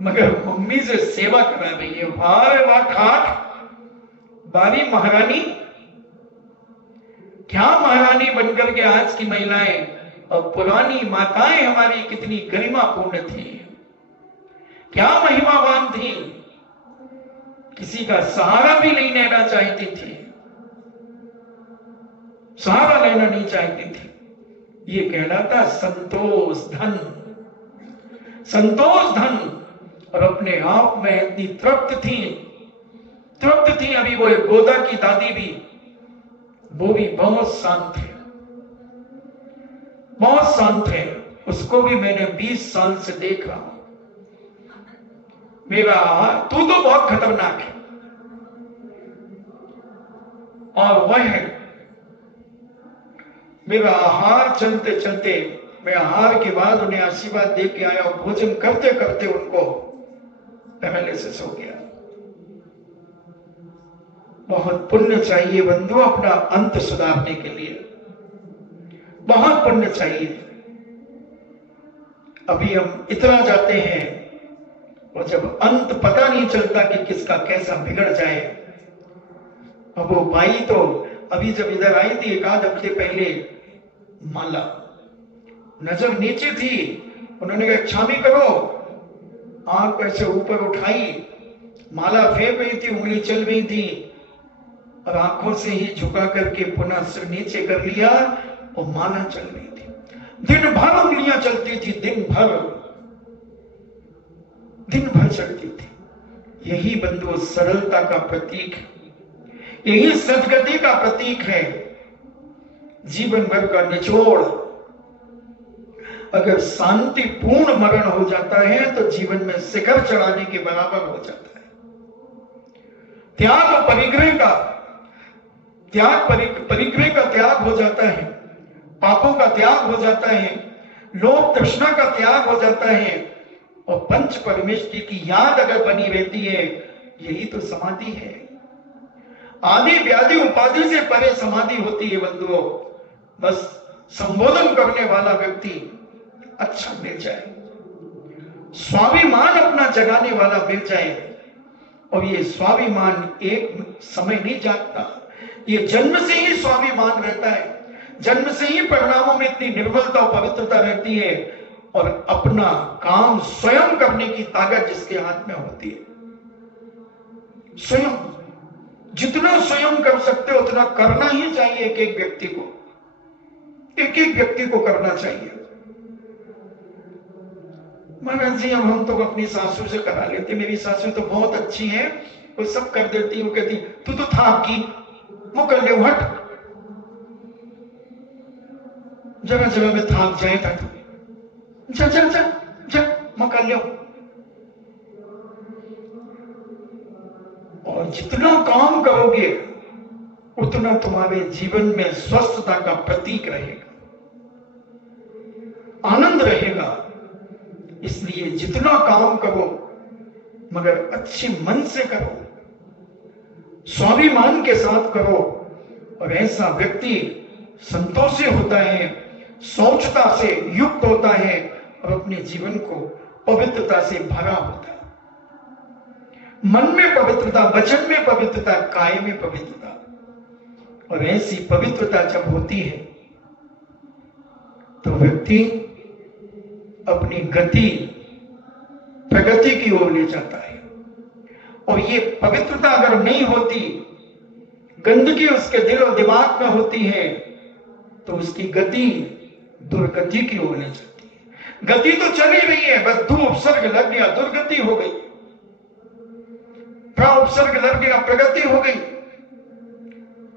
मगर मम्मी से सेवा करा रही है। वाह वाह ठाठ, बारी महारानी। क्या महारानी बनकर के आज की महिलाएं और पुरानी माताएं हमारी कितनी गरिमापूर्ण थी, क्या महिमावान थी। किसी का सहारा भी नहीं लेना चाहती थी, सहारा लेना नहीं चाहती थी। ये कहलाता संतोष धन। संतोष धन। और अपने आप में इतनी तृप्त थी। अभी वो एक गोदा की दादी भी, वो भी बहुत शांत है, बहुत शांत है। उसको भी मैंने 20 साल से देखा। मेरा तू तो बहुत खतरनाक है। और वह मेरा आहार चलते चलते, मैं आहार के बाद उन्हें आशीर्वाद दे के आया और भोजन करते करते उनको पहले से सो गया। बहुत पुण्य चाहिए बंधु अपना अंत सुधारने के लिए, बहुत पुण्य चाहिए। अभी हम इतना जाते हैं और जब अंत पता नहीं चलता कि किसका कैसा बिगड़ जाए। अब वो बाई तो अभी जब इधर आई थी एक आध हफ्ते पहले, माला नजर नीचे थी, उन्होंने कहा छामी करो, आंख ऐसे ऊपर उठाई, माला फेंक रही थी, उंगली चल रही थी और आंखों से ही झुका करके पुनः सिर नीचे कर लिया और माला चल रही थी। दिन भर उंगलियां चलती थी, दिन भर चलती थी। यही बंधु सरलता का प्रतीक है, यही सदगति का प्रतीक है। जीवन भर का निचोड़ अगर शांतिपूर्ण मरण हो जाता है तो जीवन में शिखर चढ़ाने के बराबर हो जाता है। त्याग परिग्रह का परिग्रह का त्याग हो जाता है, पापों का त्याग हो जाता है, लोभ तृष्णा का त्याग हो जाता है और पंच परमेश्वर की याद अगर बनी रहती है, यही तो समाधि है। आदि व्याधि उपाधि से परे समाधि होती है बंधुओं। बस संबोधन करने वाला व्यक्ति अच्छा मिल जाए, स्वाभिमान अपना जगाने वाला मिल जाए। और ये स्वाभिमान एक समय नहीं जागता, ये जन्म से ही स्वाभिमान रहता है। जन्म से ही परिणामों में इतनी निर्मलता और पवित्रता रहती है और अपना काम स्वयं करने की ताकत जिसके हाथ में होती है। स्वयं जितना स्वयं कर सकते हो उतना करना ही चाहिए। एक एक व्यक्ति को करना चाहिए। महाराज जी हम तो अपनी सासू से करा लेते, मेरी सासू तो बहुत अच्छी है, वो सब कर देती। वो कहती तू तो थाक की, मुकर ले, हट, जगह जगह में थाक जाए था, जा जा जा जा मुकर ले। और जितना काम करोगे उतना तुम्हारे जीवन में स्वस्थता का प्रतीक रहेगा, आनंद रहेगा। इसलिए जितना काम करो मगर अच्छे मन से करो, स्वाभिमान के साथ करो। और ऐसा व्यक्ति संतोषी होता है, सोचता से युक्त होता है और अपने जीवन को पवित्रता से भरा होता है। मन में पवित्रता, वचन में पवित्रता, काय में पवित्रता। और ऐसी पवित्रता जब होती है तो व्यक्ति अपनी गति प्रगति की ओर ले जाता है। और ये पवित्रता अगर नहीं होती, गंदगी उसके दिल और दिमाग में होती है, तो उसकी गति दुर्गति की ओर ले जाती है। गति तो चली रही है, बस दो उपसर्ग लग गया, दुर्गति हो गई। उपसर्ग लग गया, प्रगति हो गई।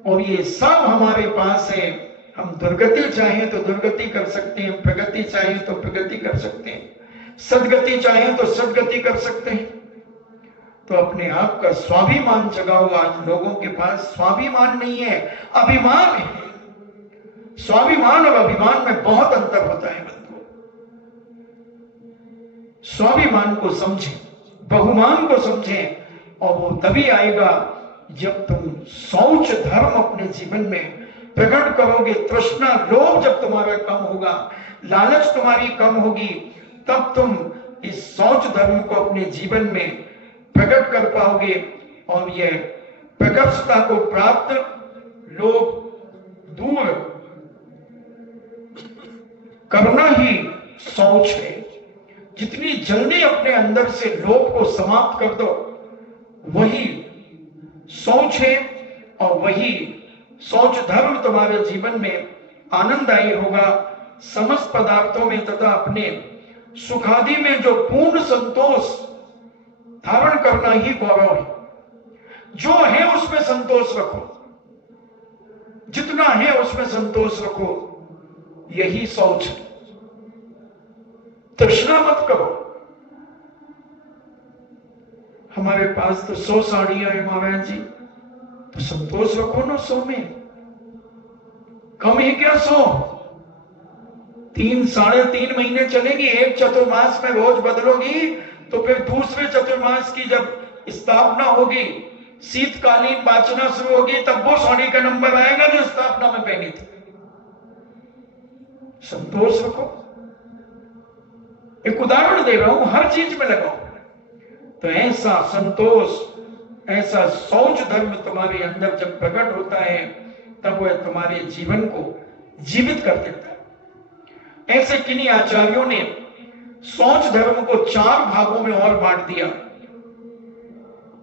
और ये सब हमारे पास है हम दुर्गति चाहें तो दुर्गति कर सकते हैं, प्रगति चाहें तो प्रगति कर सकते हैं, सदगति चाहें तो सदगति कर सकते हैं। तो अपने आप का स्वाभिमान जगाओ। आज लोगों के पास स्वाभिमान नहीं है, अभिमान है। स्वाभिमान और अभिमान में बहुत अंतर होता है बंधुओं। स्वाभिमान को समझें, बहुमान को समझें, और वो तभी आएगा जब तुम शौच धर्म अपने जीवन में प्रकट करोगे। तृष्णा लोभ जब तुम्हारा कम होगा, लालच तुम्हारी कम होगी, तब तुम इस शौच धर्म को अपने जीवन में प्रकट कर पाओगे। और यह प्रकटता को प्राप्त लोभ दूर करना ही शौच है। जितनी जल्दी अपने अंदर से लोभ को समाप्त कर दो, वही शौच है, और वही शौच धर्म तुम्हारे जीवन में आनंददायी होगा। समस्त पदार्थों में तथा अपने सुखादि में जो पूर्ण संतोष धारण करना ही गौरव है। जो है उसमें संतोष रखो, जितना है उसमें संतोष रखो, यही शौच है। तृष्णा मत करो। हमारे पास तो 100 साड़ियां है महाराज जी, तो संतोष रखो ना 100 में। कम है क्या 100? 3 साढ़े 3 महीने चलेगी। एक चतुर्मास में रोज बदलोगी तो फिर दूसरे चतुर्मास की जब स्थापना होगी, शीतकालीन वाचना शुरू होगी, तब वो साड़ी का नंबर आएगा जो स्थापना में पहनी थी। संतोष रखो। एक उदाहरण दे रहा हूं, हर चीज में लगाओ। तो ऐसा संतोष, ऐसा शौच धर्म तुम्हारे अंदर जब प्रकट होता है, तब वह तुम्हारे जीवन को जीवित कर देता है। ऐसे किन्हीं आचार्यों ने शौच धर्म को 4 भागों में और बांट दिया।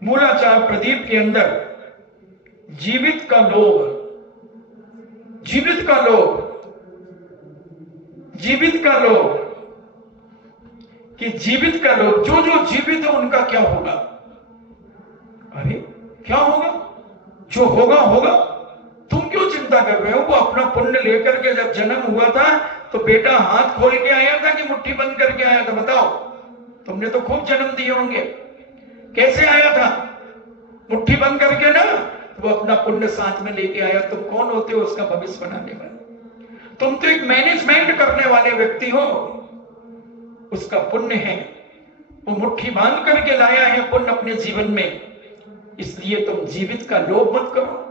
मूलाचार प्रदीप के अंदर जीवित का लोभ, जीवित का लोभ, जीवित का लोभ, कि जीवित का लोभ, जो जो जीवित है उनका क्या होगा? अरे क्या होगा? जो होगा होगा, तुम क्यों चिंता कर रहे हो? वो अपना पुण्य लेकर के जब जन्म हुआ था तो बेटा हाथ खोल के आया था कि मुट्ठी बंद करके आया था? बताओ, तुमने तो खूब जन्म दिए होंगे। कैसे आया था? मुट्ठी बंद करके ना। वो अपना पुण्य साथ में लेके आया। तुम कौन होते हो उसका भविष्य बनाने वाले? तुम तो एक मैनेजमेंट करने वाले व्यक्ति हो। उसका पुण्य है, वो मुट्ठी बांध करके लाया है पुण्य अपने जीवन में। इसलिए तुम जीवित का लोभ मत करो।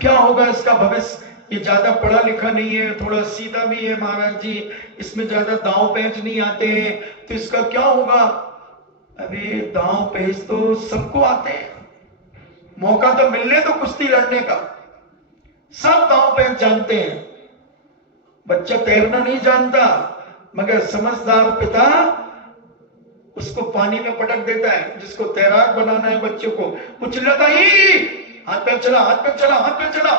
क्या होगा इसका भविष्य? ये ज्यादा पढ़ा लिखा नहीं है, थोड़ा सीधा भी है महाराज जी, इसमें ज्यादा दांव पेच नहीं आते हैं, तो इसका क्या होगा? अरे दांव पेच तो सबको आते हैं। मौका तो मिलने तो कुश्ती लड़ने का। सब दांव पेच जानते हैं। बच्चा तैरना नहीं जानता, मगर समझदार पिता उसको पानी में पटक देता है। जिसको तैराक बनाना है बच्चे को, वो चिल्लाता ही हाथ पैर चला, हाथ पैर चला, हाथ पैर चला,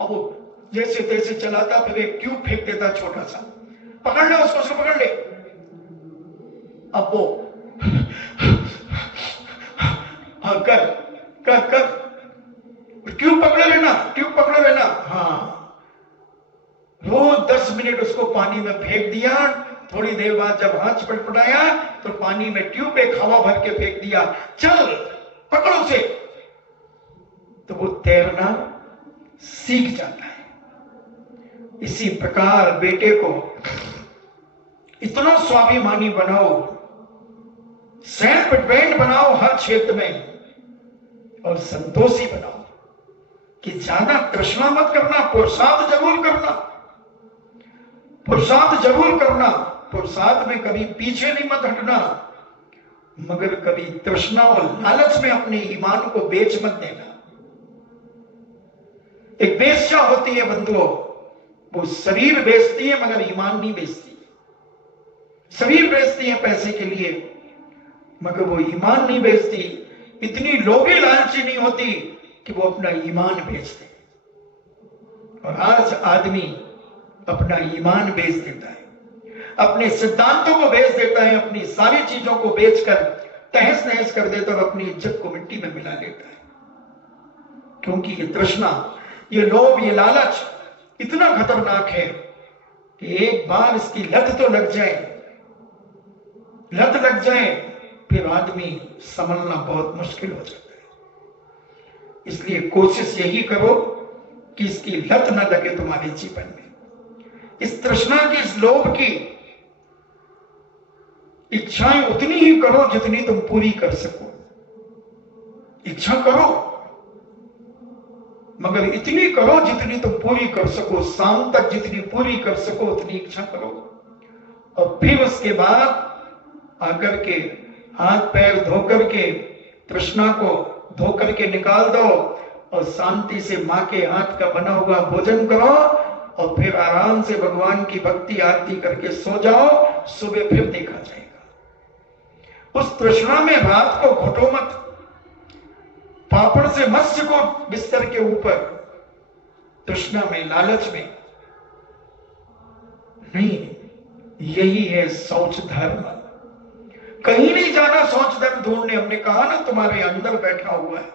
और वो जैसे तैसे चलाता, फिर एक ट्यूब फेंक देता छोटा सा, पकड़ ले उसको पकड़ ले। अब वो हाँ कर कर कर, ट्यूब पकड़े लेना, ट्यूब पकड़े लेना। हाँ, वो 10 मिनट उसको पानी में फेंक दिया। थोड़ी देर बाद जब हाथ पटपटाया तो पानी में ट्यूब एक हवा भर के फेंक दिया, चल पकड़ो उसे। तो वो तैरना सीख जाता है। इसी प्रकार बेटे को इतना स्वाभिमानी बनाओ, सेल्फ डिपेंडेंट बनाओ हर क्षेत्र में, और संतोषी बनाओ कि ज्यादा तृष्णा मत करना, पुरुषार्थ जरूर करना, पुरुषार्थ जरूर करना। पुरुषार्थ में कभी पीछे नहीं मत हटना, मगर कभी तृष्णा और लालच में अपने ईमान को बेच मत देना। एक बेश्या होती है बंधुओं, वो शरीर बेचती है मगर ईमान नहीं बेचती। शरीर बेचती है पैसे के लिए, मगर वो ईमान नहीं बेचती। इतनी लोभी लालची नहीं होती कि वो अपना ईमान बेच दे। और आज आदमी अपना ईमान बेच देता है, अपने सिद्धांतों को बेच देता है, अपनी सारी चीजों को बेचकर तहस नहस कर देता है और अपनी इज्जत को मिट्टी में मिला लेता है। क्योंकि ये तृष्णा, ये लोभ, ये लालच इतना खतरनाक है कि एक बार इसकी लत तो लग जाए, लत लग जाए, फिर आदमी संभलना बहुत मुश्किल हो जाता है। इसलिए कोशिश यही करो कि इसकी लत न लगे तुम्हारे जीवन में। इस तृष्णा की, इस लोभ की इच्छाएं उतनी ही करो जितनी तुम पूरी कर सको। इच्छा करो, मगर इतनी करो जितनी तुम पूरी कर सको। शाम तक जितनी पूरी कर सको उतनी इच्छा करो, और फिर उसके बाद आकर के हाथ पैर धो करके तृष्णा को धो करके निकाल दो, और शांति से मां के हाथ का बना हुआ भोजन करो, और फिर आराम से भगवान की भक्ति आरती करके सो जाओ। सुबह फिर देखा जाएगा। उस तृष्णा में रात को घुटो मत, पापड़ से मत्स्य को बिस्तर के ऊपर, तृष्णा में, लालच में नहीं। यही है शौच धर्म। कहीं नहीं जाना शौच धर्म ढूंढने। हमने कहा ना तुम्हारे अंदर बैठा हुआ है,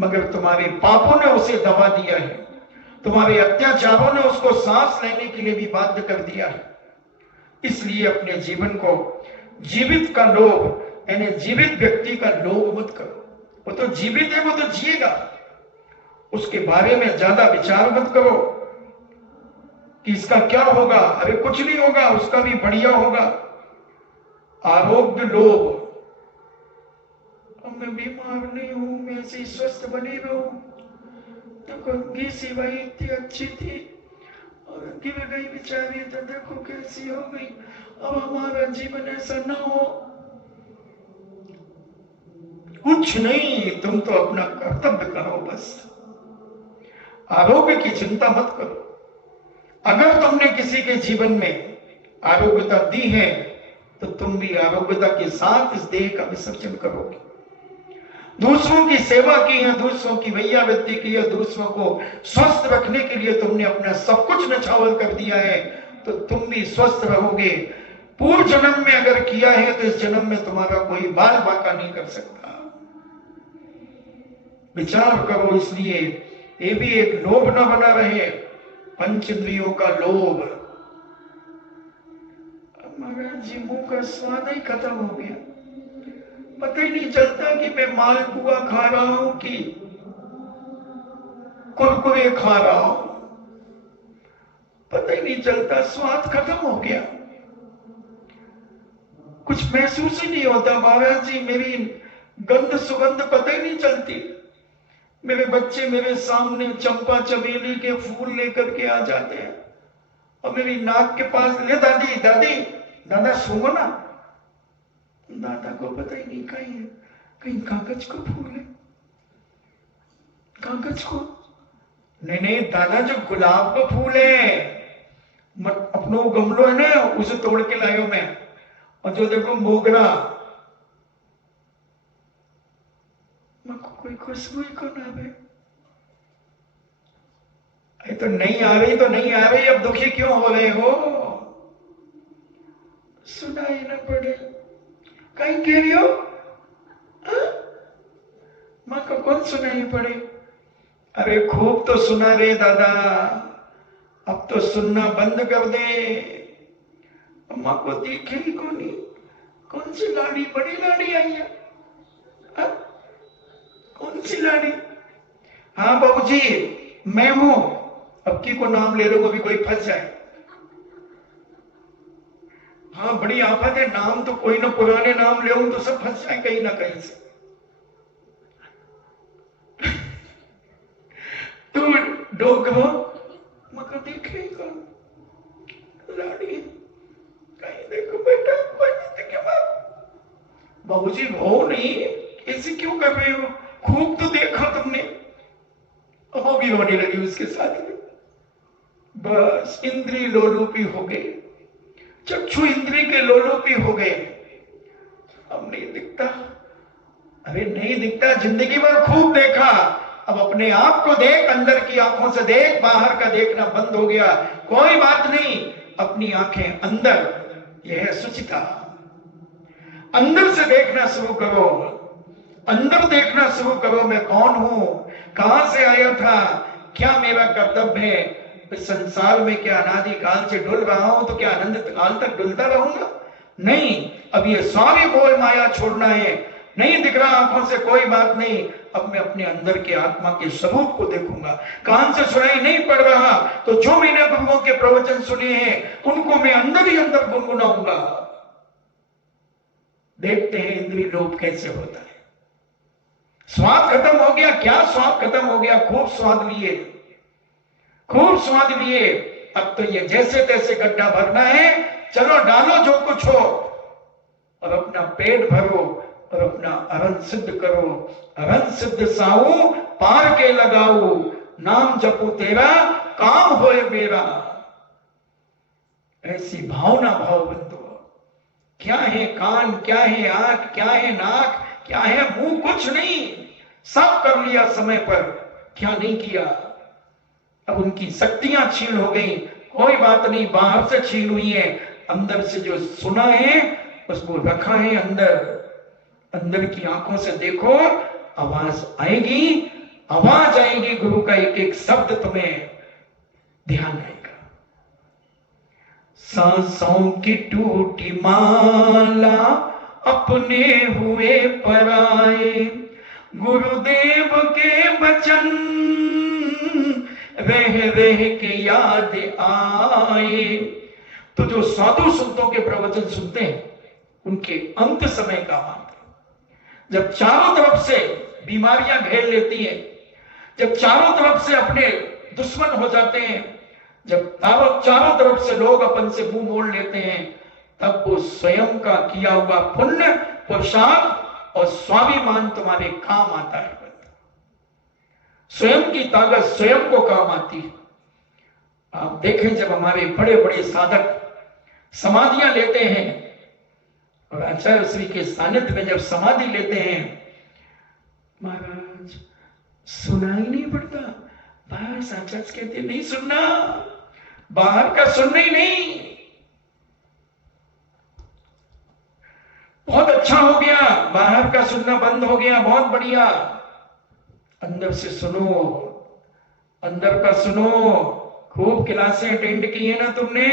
मगर तुम्हारे पापों ने उसे दबा दिया है, तुम्हारे अत्याचारों ने उसको सांस लेने के लिए भी बाध्य कर दिया है। इसलिए अपने जीवन को जीवित का लोभ, यानी जीवित व्यक्ति का लोभ मत करो। वो तो जीवित है, वो तो जिएगा, उसके बारे में ज्यादा विचार मत करो कि इसका क्या होगा। अरे कुछ नहीं होगा, उसका भी बढ़िया होगा। आरोग्य लोभ, अब मैं बीमार नहीं हूं, मैं ऐसे स्वस्थ बनी रहूं, देखो घी भाई इतनी अच्छी थी और गिर गई बेचारी, तो देखो कैसी हो गई। अब हमारा जीवन ऐसा ना हो। कुछ नहीं, तुम तो अपना कर्तव्य करो बस। आरोग्य की चिंता मत करो। अगर तुमने किसी के जीवन में आरोग्यता दी है तो तुम भी आरोग्यता के साथ इस देह का विसर्जन करोगे। दूसरों की सेवा की है, दूसरों की वैयावृत्ति की है, दूसरों को स्वस्थ रखने के लिए तुमने अपना सब कुछ नछावर कर दिया है, तो तुम भी स्वस्थ रहोगे। पूर्व जन्म में अगर किया है तो इस जन्म में तुम्हारा कोई बाल बाका नहीं कर सकता। विचार करो। इसलिए ये भी एक लोभ न बना रहे, पंच इंद्रियों का लोभ। महाराज जी मुंह का स्वाद ही खत्म हो गया, पता ही नहीं चलता कि मैं मालपुआ खा रहा हूं कि कुरकुरे खा रहा हूं, पता ही नहीं चलता, स्वाद खत्म हो गया, कुछ महसूस ही नहीं होता। महाराज जी मेरी गंध सुगंध पता ही नहीं चलती। मेरे बच्चे मेरे सामने चंपा चमेली के फूल लेकर के आ जाते हैं और मेरी नाक के पास, ले दादी दादी दादा सूंघो ना। दादा को पता ही नहीं कहीं कागज को फूल है, कागज को नहीं, नहीं दादा जो गुलाब को फूल है, अपनो गमलो है ना उसे तोड़ के लायो मैं, और जो देखो मोगरा, कोई खुशबू ही कौन आवे। तो नहीं आ रही तो नहीं आ रही, अब दुखी क्यों हो रहे हो? सुनाई न पड़े, कहीं कह रही हो? माँ को कौन सुनाई पड़े? अरे खूब तो सुना रे दादा, अब तो सुनना बंद कर दे। अम्मा को देखे ही कौन सी लाड़ी, बड़ी लाड़ी आई है? कौन सी लाड़ी? हाँ बाबूजी मैं हूं। अब की को नाम ले लो, अभी कोई फंस जाए। हाँ बड़ी आफत है, नाम तो कोई ना पुराने नाम ले तो सब फंस जाए कहीं ना कहीं से। तू डोगो मगर देखे कौन लाड़ी, कहीं देखो बेटा, बाबूजी वो नहीं, ऐसे क्यों कर रहे हो? खूब तो देखा तुमने। वो भी रोने लगी उसके साथ में। बस इंद्री लोलुपी हो गई, चक्षु इंद्री के लोलुपी हो गए। अब नहीं दिखता, अरे नहीं दिखता, जिंदगी भर खूब देखा, अब अपने आप को देख, अंदर की आंखों से देख, बाहर का देखना बंद हो गया। कोई बात नहीं, अपनी आंखें अंदर, यह है सुचिता। अंदर से देखना शुरू करो, अंदर देखना शुरू करो, मैं कौन हूं, कहां से आया था, क्या मेरा कर्तव्य है। इस संसार में क्या अनादि काल से डुल रहा हूं तो क्या अनंत काल तक डुलता रहूंगा? नहीं, अब ये सारी मोह माया छोड़ना है। नहीं दिख रहा आंखों से, कोई बात नहीं, अब मैं अपने अंदर के आत्मा के स्वरूप को देखूंगा। कान से सुनाई नहीं पड़ रहा तो जो मैंने गुरुओं के प्रवचन सुने हैं उनको मैं अंदर ही अंदर गुनगुनाऊंगा। देखते हैं इंद्रिय लोभ कैसे होता है। स्वाद खत्म हो गया, क्या स्वाद खत्म हो गया? खूब स्वाद लिए, खूब स्वाद लिए। अब तो ये जैसे तैसे गड्ढा भरना है, चलो डालो जो कुछ हो और अपना पेट भरो और अपना अरन सिद्ध करो। अरन सिद्ध साऊ पार के लगाऊ, नाम जपू तेरा काम होए मेरा। ऐसी भावना भाव बंधु। क्या है कान, क्या है आंख, क्या है नाक, क्या है मुंह? कुछ नहीं, सब कर लिया समय पर, क्या नहीं किया। अब उनकी शक्तियां छीन हो गई, कोई बात नहीं, बाहर से छीन हुई है, अंदर से जो सुना है उसको रखा है अंदर। अंदर की आंखों से देखो, आवाज आएगी, आवाज आएगी, गुरु का एक एक शब्द तुम्हें ध्यान आएगा। सांसों की टूटी माला अपने हुए पराए, गुरुदेव के वचन रह रह के याद आए। तो जो साधु संतों के प्रवचन सुनते हैं उनके अंत समय का मानते, जब चारों तरफ से बीमारियां घेर लेती हैं, जब चारों तरफ से अपने दुश्मन हो जाते हैं, जब चारों तरफ से लोग अपन से मुंह मोड़ लेते हैं, तब वो स्वयं का किया हुआ पुण्य, पुरुषार्थ और स्वाभिमान तुम्हारे काम आता है। स्वयं की ताकत स्वयं को काम आती है। आप देखें, जब हमारे बड़े बड़े साधक समाधियां लेते हैं और आचार्य श्री के सानिध्य में जब समाधि लेते हैं, महाराज सुनाई नहीं पड़ता, बस आचार्य कहते नहीं सुनना, बाहर का सुनना ही नहीं। बहुत अच्छा हो गया, बाहर का सुनना बंद हो गया, बहुत बढ़िया, अंदर से सुनो, अंदर का सुनो। खूब क्लासें अटेंड की है ना तुमने,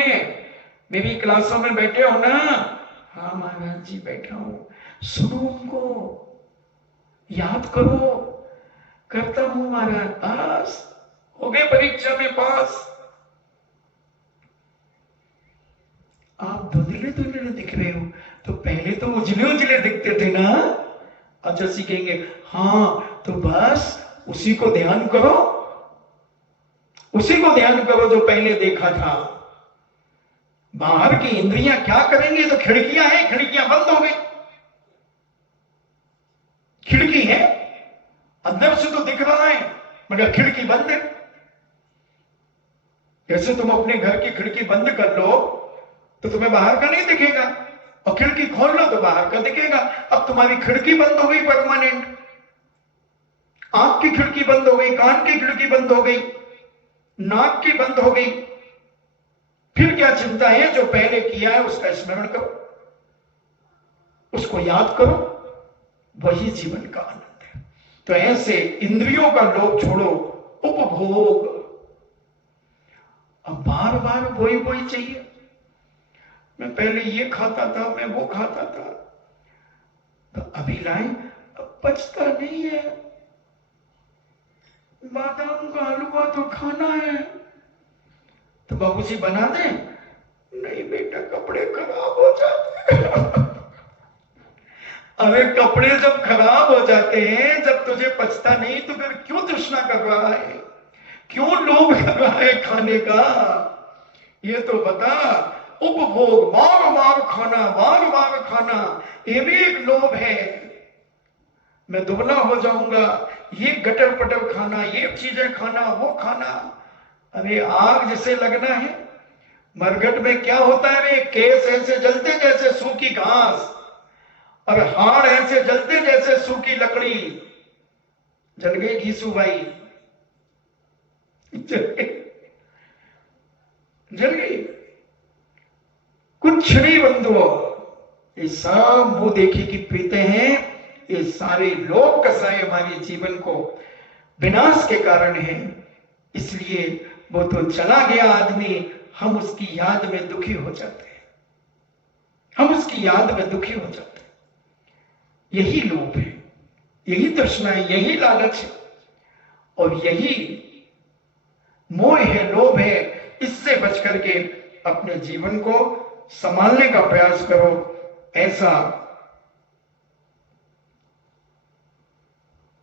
मेरी क्लासों में बैठे हो ना? हाँ महाराज जी बैठा हूं। सुनो उनको, याद करो। करता हूं महाराज, पास हो गए, परीक्षा में पास। आप धुंधले धुंधले दिख रहे हो, तो पहले तो उजले उजले दिखते थे ना। अच्छा सीखेंगे, हाँ तो बस उसी को ध्यान करो, उसी को ध्यान करो जो पहले देखा था। बाहर की इंद्रियां क्या करेंगे? तो खिड़कियां हैं, खिड़कियां बंद हो गई। खिड़की है, अंदर से तो दिख रहा है मगर खिड़की बंद है। जैसे तुम अपने घर की खिड़की बंद कर लो तो तुम्हें बाहर का नहीं दिखेगा, और खिड़की खोल लो तो बाहर का दिखेगा। अब तुम्हारी खिड़की बंद हो गई परमानेंट, आंख की खिड़की बंद हो गई, कान की खिड़की बंद हो गई, नाक की बंद हो गई। फिर क्या चिंता है? जो पहले किया है उसका स्मरण करो, उसको याद करो, वही जीवन का आनंद है। तो ऐसे इंद्रियों का लोभ छोड़ो, उपभोग। अब बार बार वही वही चाहिए। मैं पहले ये खाता था, मैं वो खाता था, तो अभी लाए, अब पचता नहीं है। बादाम का हलवा तो खाना है, तो बाबूजी बना दे। नहीं बेटा, कपड़े खराब हो जाते हैं। अरे कपड़े जब खराब हो जाते हैं, जब तुझे पचता नहीं, तो फिर क्यों तृष्णा कर रहा है, क्यों लोभ कर रहा है खाने का? ये तो बता। उपभोग, बार बार खाना, बार बार खाना, ये भी एक लोभ है। मैं दुबला हो जाऊंगा, ये गटर पटर खाना, ये चीजें खाना, वो खाना। अरे आग जैसे लगना है। मरघट में क्या होता है? वे केस ऐसे जलते जैसे सूखी घास, और हाड़ ऐसे जलते जैसे सूखी लकड़ी। जल गई घीसू भाई, जल गई। कुछ नहीं बंधुओं, ये सब मुंह देखी की प्रीते हैं। ये सारे लोग कसाए हमारे जीवन को विनाश के कारण हैं। इसलिए वो तो चला गया आदमी, हम उसकी याद में दुखी हो जाते हैं, हम उसकी याद में दुखी हो जाते हैं। यही लोभ है, यही तृष्णा है, यही लालच है और यही मोह है, लोभ है। इससे बच करके अपने जीवन को संभालने का प्रयास करो। ऐसा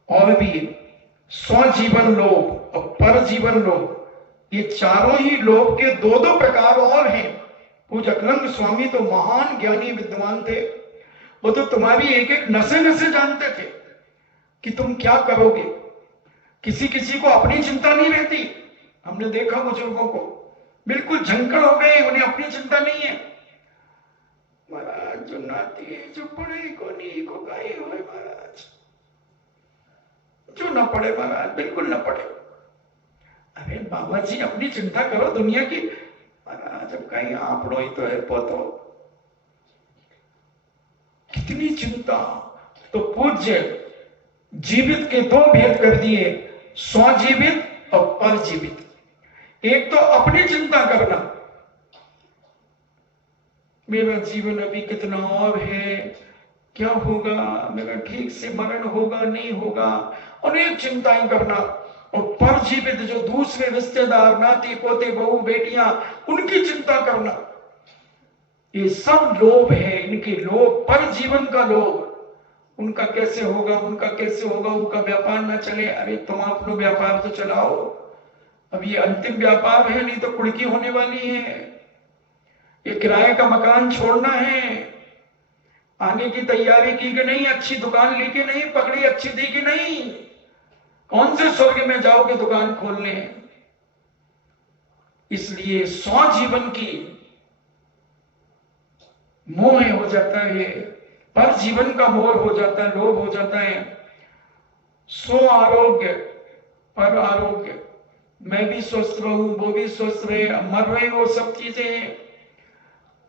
और भी स्वजीवन लोभ और पर जीवन लोभ, ये चारों ही लोभ के दो दो प्रकार और हैं। पूज्य अकलंग स्वामी तो महान ज्ञानी विद्वान थे, वो तो तुम्हारी एक एक नसे नसे जानते थे कि तुम क्या करोगे। किसी किसी को अपनी चिंता नहीं रहती, हमने देखा बुजुर्गों को बिल्कुल झंकड़ हो गए, उन्हें अपनी चिंता नहीं है। महाराज जो नाती है, जो पढ़े को नहीं को गए हो महाराज, जो ना पढ़े महाराज बिल्कुल ना पढ़े। अरे बाबा जी अपनी चिंता करो दुनिया की। महाराज अब कहीं आप ही तो है पोतो, कितनी चिंता। तो पूज्य जीवित के दो भेद कर दिए, स्वजीवित और परजीवित। एक तो अपनी चिंता करना, मेरा जीवन अभी कितना और है, क्या होगा, मेरा ठीक से मरण होगा नहीं होगा, अनेक चिंताएं करना। और परजीवित जो दूसरे रिश्तेदार, नाती पोते, बहू बेटियां, उनकी चिंता करना, ये सब लोभ है। इनके लोभ, पर जीवन का लोभ, उनका कैसे होगा, उनका कैसे होगा, उनका व्यापार ना चले। अरे तुम अपना व्यापार तो चलाओ, अब ये अंतिम व्यापार है, नहीं तो कुड़की होने वाली है। ये किराए का मकान छोड़ना है, आने की तैयारी की कि नहीं, अच्छी दुकान ली कि नहीं, पकड़ी अच्छी दी कि नहीं, कौन से स्वर्ग में जाओगे दुकान खोलने। इसलिए स्वजीवन की मोह हो जाता है, पर जीवन का मोह हो जाता है, लोभ हो जाता है। स्व आरोग्य, पर आरोग्य, मैं भी स्वस्थ रहूं, वो भी स्वस्थ रहे, मर रहे हो, सब चीजें हैं,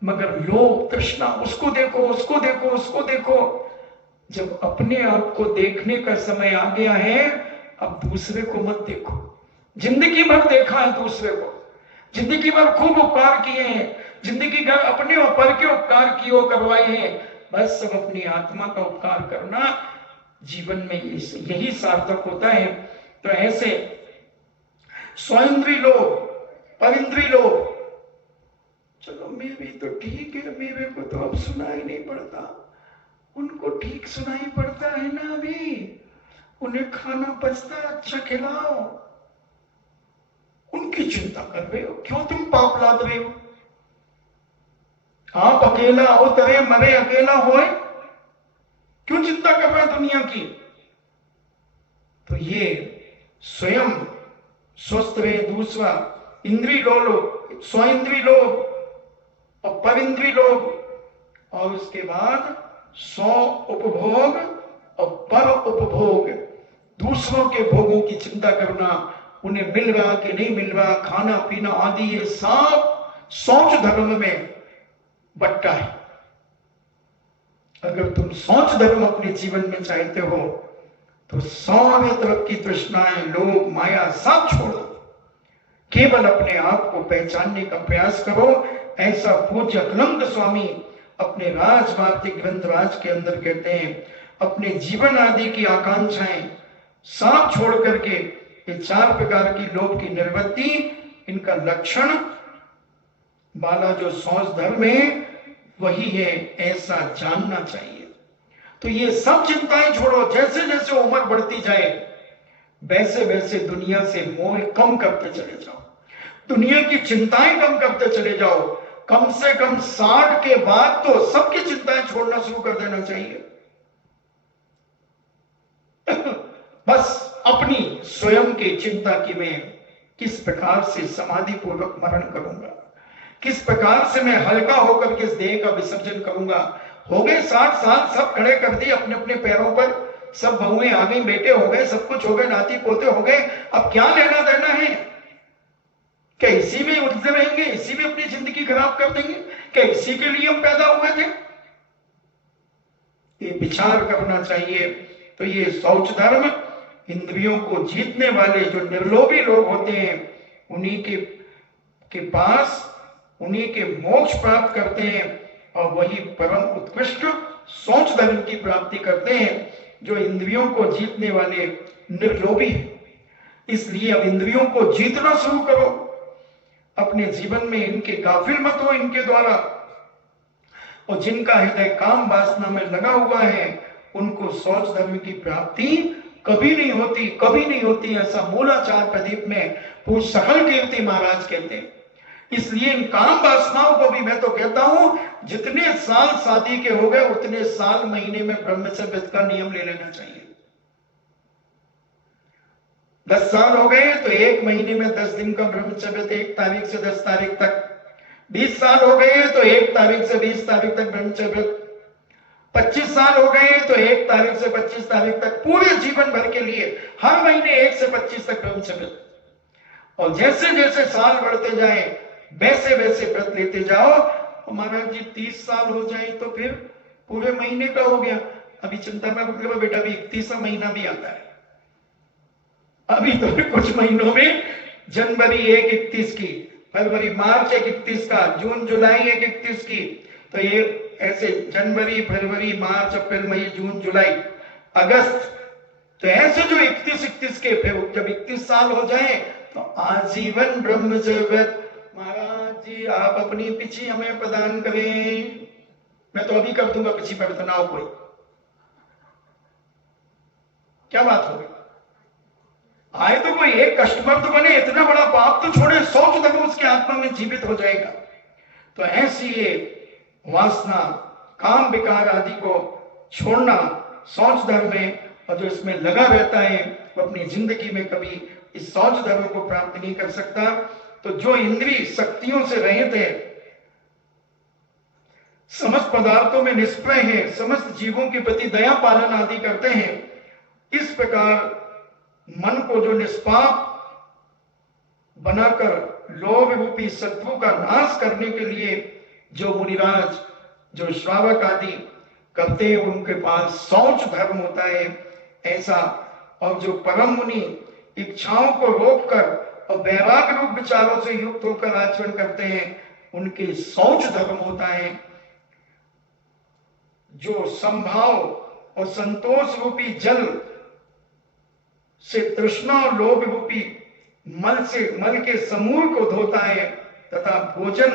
मगर लोभ तृष्णा, उसको देखो, उसको देखो, उसको देखो। जब अपने आप को देखने का समय आ गया है, अब दूसरे को मत देखो। जिंदगी भर देखा है दूसरे को, जिंदगी भर खूब उपकार किए हैं, जिंदगी भर अपने ऊपर के उपकार किए करवाए हैं, बस सब अपनी आत्मा का उपकार करना जीवन में यही सार्थक होता है। तो ऐसे स्वइंद्रिय लोभ, परिंद्रिय लोभ, चलो मेरी तो ठीक है, मेरे को तो अब सुनाई नहीं पड़ता, उनको ठीक सुनाई पड़ता है ना, अभी उन्हें खाना पचता है, अच्छा खिलाओ, उनकी चिंता कर रहे हो। क्यों तुम पाप लाद रहे हो? आप अकेला हो, तरे मरे अकेला होए, क्यों चिंता कर रहे हैं दुनिया की? तो ये स्वयं स्वस्थ रहे। दूसरा इंद्रिय लोभ, स्वइंद्रिय लोभ और परिंद्रिय लोभ, और उसके बाद स्व उपभोग और पर उपभोग, दूसरों के भोगों की चिंता करना, उन्हें मिल रहा कि नहीं मिल रहा, खाना पीना आदि, ये सब सोच धर्म में बट्टा है। अगर तुम सोच धर्म अपने जीवन में चाहते हो तो सारे तरफ की तृष्णाएं, लोभ, माया सब छोड़ो, केवल अपने आप को पहचानने का प्रयास करो। ऐसा पूज्य अकलंग स्वामी अपने राजवार्तिक ग्रंथ राज के अंदर कहते हैं। अपने जीवन आदि की आकांक्षाएं साफ छोड़ करके ये चार प्रकार की लोभ की निर्वृत्ति, इनका लक्षण वाला जो सोच धर्म है वही है, ऐसा जानना चाहिए। तो ये सब चिंताएं छोड़ो। जैसे जैसे उम्र बढ़ती जाए वैसे वैसे दुनिया से मोह कम करते चले जाओ, दुनिया की चिंताएं कम करते चले जाओ। कम से कम 60 के बाद तो सबकी चिंताएं छोड़ना शुरू कर देना चाहिए। बस अपनी स्वयं की चिंता की मैं किस प्रकार से समाधि पूर्वक मरण करूंगा, किस प्रकार से मैं हल्का होकर के इस देह का विसर्जन करूंगा। हो गए 60 साल, सब खड़े कर दिए अपने अपने पैरों पर, सब बहुएं आ गई, बेटे हो गए, सब कुछ हो गए, नाती पोते हो गए, अब क्या लेना देना है? क्या इसी में उलझे रहेंगे, इसी में अपनी जिंदगी खराब कर देंगे? क्या इसी के लिए हम पैदा हुए थे? ये विचार करना चाहिए। तो ये शौच धर्म, इंद्रियों को जीतने वाले जो निर्लोभी लोग होते हैं, उन्हीं के पास उन्हीं के मोक्ष प्राप्त करते हैं और वही परम उत्कृष्ट सोच धर्म की प्राप्ति करते हैं जो इंद्रियों को जीतने वाले निर्लोभी हैं। इसलिए अब इंद्रियों को जीतना शुरू करो, अपने जीवन में इनके गाफिल मत हो इनके द्वारा। और जिनका हृदय काम वासना में लगा हुआ है उनको सोच धर्म की प्राप्ति कभी नहीं होती, कभी नहीं होती। ऐसा मूलाचार प्रदीप में पूज्य सकल कीर्ति महाराज कहते हैं। इसलिए इन काम वासनाओं को भी मैं तो कहता हूं जितने साल शादी के हो गए उतने साल महीने में ब्रह्मचर्य का नियम ले लेना चाहिए। 10 साल हो गए तो 1 महीने में 10 दिन का ब्रह्मचर्य, 1 तारीख से 10 तारीख तक। 20 साल हो गए तो 1 तारीख से 20 तारीख तक ब्रह्मचर्य। 25 साल हो गए तो 1 तारीख से 25 तारीख तक, पूरे जीवन भर के लिए हर महीने 1 से 25 तक ब्रह्मचर्य। और जैसे जैसे साल बढ़ते जाए वैसे वैसे व्रत लेते जाओ। महाराज जी 30 साल हो जाए तो फिर पूरे महीने का हो गया। अभी चिंता में मतलब बेटा अभी 31वां महीना भी आता है। अभी तो कुछ महीनों में जनवरी 1-31 की, फरवरी मार्च 1-31 का, जून जुलाई 1-31 की, तो ये ऐसे जनवरी फरवरी मार्च अप्रैल मई जून जुलाई अगस्त, तो ऐसे जो 31-31 के फिर जब 31 साल हो जाए तो आजीवन ब्रह्मचर्य। महाराज जी आप अपनी पिछी हमें प्रदान करें। मैं तो अभी कर दूंगा पिछी पर, तो ना हो कोई, क्या बात होगी? आए तो कोई एक कस्टमर तो बने, इतना बड़ा पाप तो छोड़े, सोच तक उसके आत्मा में जीवित हो जाएगा। तो ऐसी ये वासना काम विकार आदि को छोड़ना सोच धर्म में, और जो इसमें लगा रहता है वो अपनी जिंदगी में कभी इस सोच धर्म को प्राप्त नहीं कर सकता। तो जो इंद्रिय शक्तियों से रहित है, समस्त पदार्थों में निष्प्रय है, समस्त जीवों के प्रति दया पालन आदि करते हैं, इस प्रकार मन को जो निष्पाप बनाकर लोभ रूपी शत्रु का नाश करने के लिए जो मुनिराज, जो श्रावक आदि करते हैं, उनके पास शौच धर्म होता है ऐसा। और जो परम मुनि इच्छाओं को रोककर और वैराग्य रूप विचारों से युक्त होकर आचरण करते हैं, उनके शौच धर्म होता है। जो संभाव और संतोष रूपी जल से तृष्णा और लोभ रूपी मल के समूह को धोता है, तथा भोजन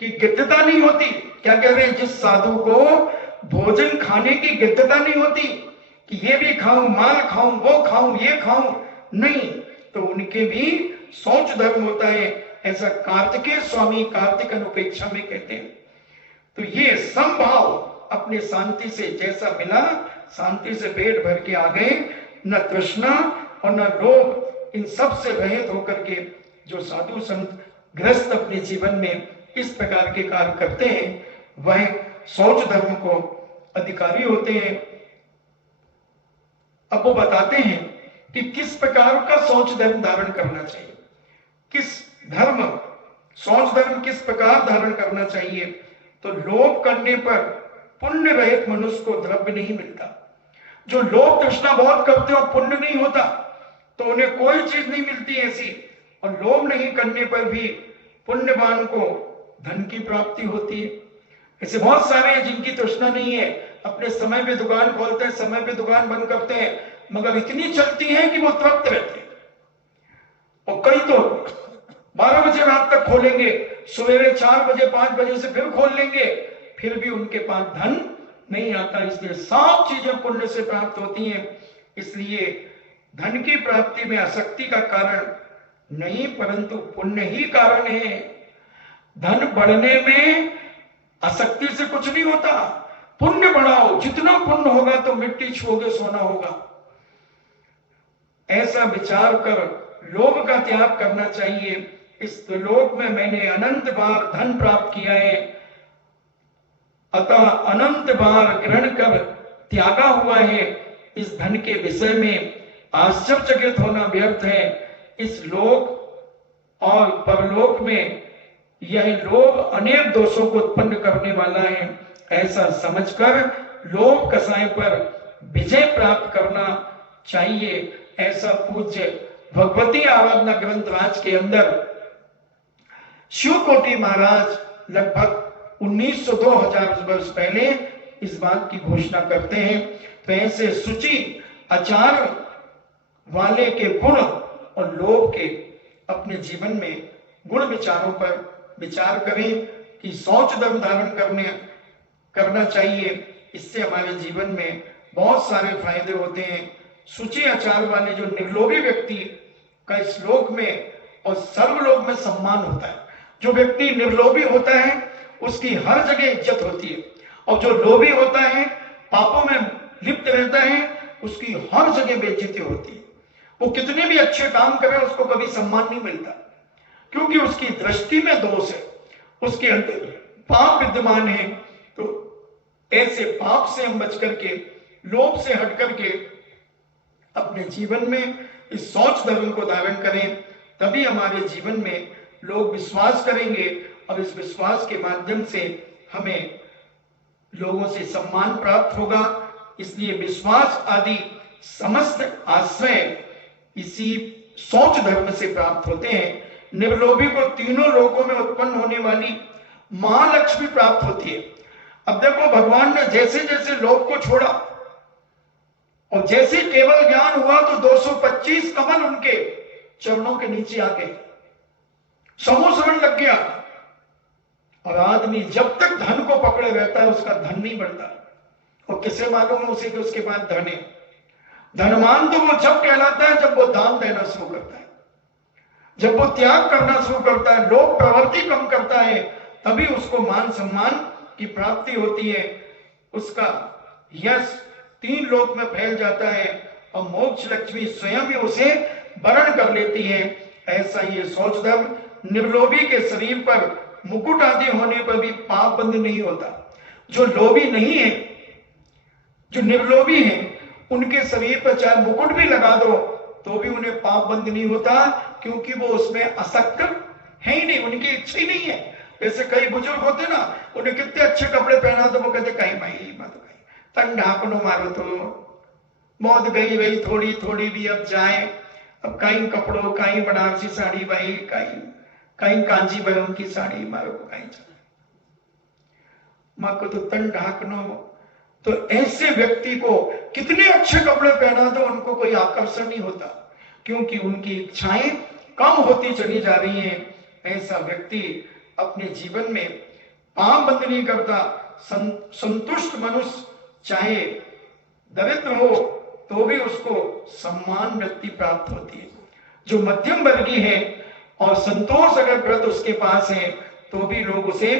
की गिद्धता नहीं होती। क्या कह रहे हैं? जिस साधु को भोजन खाने की गिद्धता नहीं होती कि ये भी खाऊं, माल खाऊं, वो खाऊं, ये खाऊं, नहीं, तो उनके भी सोच धर्म होता है। ऐसा कार्तिकेय स्वामी कार्तिक अनुपेक्षा में कहते हैं। तो ये संभाव अपने शांति से जैसा मिला, शांति से पेट भर के आ गए, न तृष्णा और न लोभ, इन सब से रहित होकर के जो साधु संत ग्रस्त अपने जीवन में इस प्रकार के कार्य करते हैं, वह सोच धर्म को अधिकारी होते हैं। अब वो बताते हैं कि किस प्रकार का सोच धर्म धारण करना चाहिए, किस धर्म सोच धर्म किस प्रकार धारण करना चाहिए। तो लोभ करने पर पुण्य रहित मनुष्य को द्रव्य नहीं मिलता। जो लोभ तृष्णा बहुत करते हो पुण्य नहीं होता, तो उन्हें कोई चीज नहीं मिलती ऐसी। और लोभ नहीं करने पर भी पुण्यवान को धन की प्राप्ति होती है। ऐसे बहुत सारे हैं जिनकी तृष्णा नहीं है, अपने समय पे दुकान खोलते हैं, समय पे दुकान बंद करते हैं, मगर इतनी चलती है कि वो तृप्त रहते हैं। और कई तो 12 बजे रात तक खोलेंगे, सवेरे 4 बजे 5 बजे से फिर खोल लेंगे, फिर भी उनके पास धन नहीं आता। इसलिए सब चीजें पुण्य से प्राप्त होती हैं। इसलिए धन की प्राप्ति में आसक्ति का कारण नहीं, परंतु पुण्य ही कारण है। धन बढ़ने में आसक्ति से कुछ नहीं होता। पुण्य बढ़ाओ, जितना पुण्य होगा तो मिट्टी छुओगे सोना होगा। ऐसा विचार कर लोभ का त्याग करना चाहिए। इस लोक में मैंने अनंत बार धन प्राप्त किया है, अतः अनंत बार ग्रहण कर त्यागा हुआ है। इस धन के विषय में आश्चर्यचकित होना व्यर्थ है। इस लोक और परलोक में यह लोभ अनेक दोषों को उत्पन्न करने वाला है। ऐसा समझकर लोभ कसाय पर विजय प्राप्त करना चाहिए। ऐसा पूज्य भगवती आराधना ग्रंथ राज के अंदर शिवकोटि महाराज लगभग 1900-2000 वर्ष पहले इस बात की घोषणा करते हैं। तो ऐसे शुचि आचार वाले के गुण और लोभ के अपने जीवन में गुण विचारों पर विचार करें कि शौच धर्म धारण करना चाहिए। इससे हमारे जीवन में बहुत सारे फायदे होते हैं। शुचि आचार वाले जो निर्लोभी व्यक्ति का इस लोक में और सर्वलोक में सम्मान होता है। जो व्यक्ति निर्लोभी होता है उसकी हर जगह इज्जत होती है, और जो लोभी होता है, पापों में लिप्त रहता है, उसकी हर जगह बेइज्जती होती है। वो कितने भी अच्छे काम करे उसको कभी सम्मान नहीं मिलता, क्योंकि उसकी दृष्टि में दोष है, उसके अंदर पाप विद्यमान है। तो ऐसे पाप से हम बच करके, लोभ से हट करके अपने जीवन में इस शौच धर्म को धारण करें, तभी हमारे जीवन में लोग विश्वास करेंगे और इस विश्वास के माध्यम से हमें लोगों से सम्मान प्राप्त होगा। इसलिए विश्वास आदि समस्त आश्रय इसी शौच धर्म से प्राप्त होते हैं। निर्लोभी को तीनों लोकों में उत्पन्न होने वाली महालक्ष्मी प्राप्त होती है। अब देखो, भगवान ने जैसे जैसे लोभ को छोड़ा और जैसे केवल ज्ञान हुआ तो 225 कमल उनके चरणों के नीचे आके समोसरण लग गया। और आदमी जब तक धन को पकड़े रहता है उसका धन नहीं बढ़ता, और किसे मालूम है उसे कि उसके पास धन है। धनवान तो वो जब कहलाता है जब वो दान देना शुरू करता है, जब वो त्याग करना शुरू करता है, लोभ प्रवृत्ति कम करता है, तभी उसको मान सम्मान की प्राप्ति होती है। उसका यश 3 लोक में फैल जाता है और मोक्ष लक्ष्मी स्वयं ही उसे वरण कर लेती है। ऐसा ये शौच धर्म निर्लोभी के शरीर पर मुकुट आदि होने पर भी पाप बंद नहीं होता। जो लोभी नहीं है, जो निर्लोभी है, उनके शरीर पर चाहे मुकुट भी लगा दो तो भी उन्हें पाप बंद नहीं होता, क्योंकि वो उसमें आसक्त है ही नहीं, उनकी इच्छा ही नहीं है। जैसे कई बुजुर्ग होते ना, उन्हें कितने अच्छे कपड़े पहना तो वो कहते कहीं भाई मत भाई तन ढाकनो मारो तो मौत गई वही थोड़ी थोड़ी भी अब जाए। अब कहीं कपड़ों, कहीं बनारसी साड़ी भाई, कहीं कांजीवरम की साड़ी मारो कहीं माँ को तो तन ढाकनो। तो ऐसे व्यक्ति को कितने अच्छे कपड़े पहना दो उनको कोई आकर्षण नहीं होता, क्योंकि उनकी इच्छाएं कम होती चली जा रही हैं। ऐसा व्यक्ति अपने जीवन में पाप बंद नहीं करता। संतुष्ट मनुष्य चाहे दरिद्र हो तो भी उसको सम्मान वृत्ति प्राप्त होती है। जो मध्यम वर्गीय है और संतोष अगर व्रत उसके पास है तो भी लोग उसे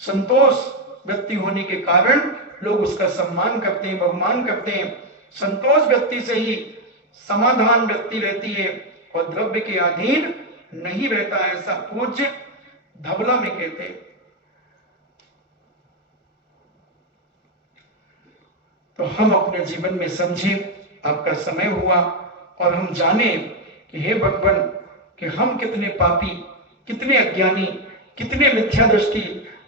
संतोष व्यक्ति होने के कारण लोग उसका सम्मान करते हैं, बहुमान करते हैं। संतोष व्यक्ति से ही समाधान व्यक्ति रहती है और द्रव्य के अधीन नहीं रहता, ऐसा पूज्य धबला में कहते हैं। तो हम अपने जीवन में समझे, आपका समय हुआ और हम जाने कि हे भगवान कि हम कितने पापी, कितने अज्ञानी, कितने मिथ्या दृष्टि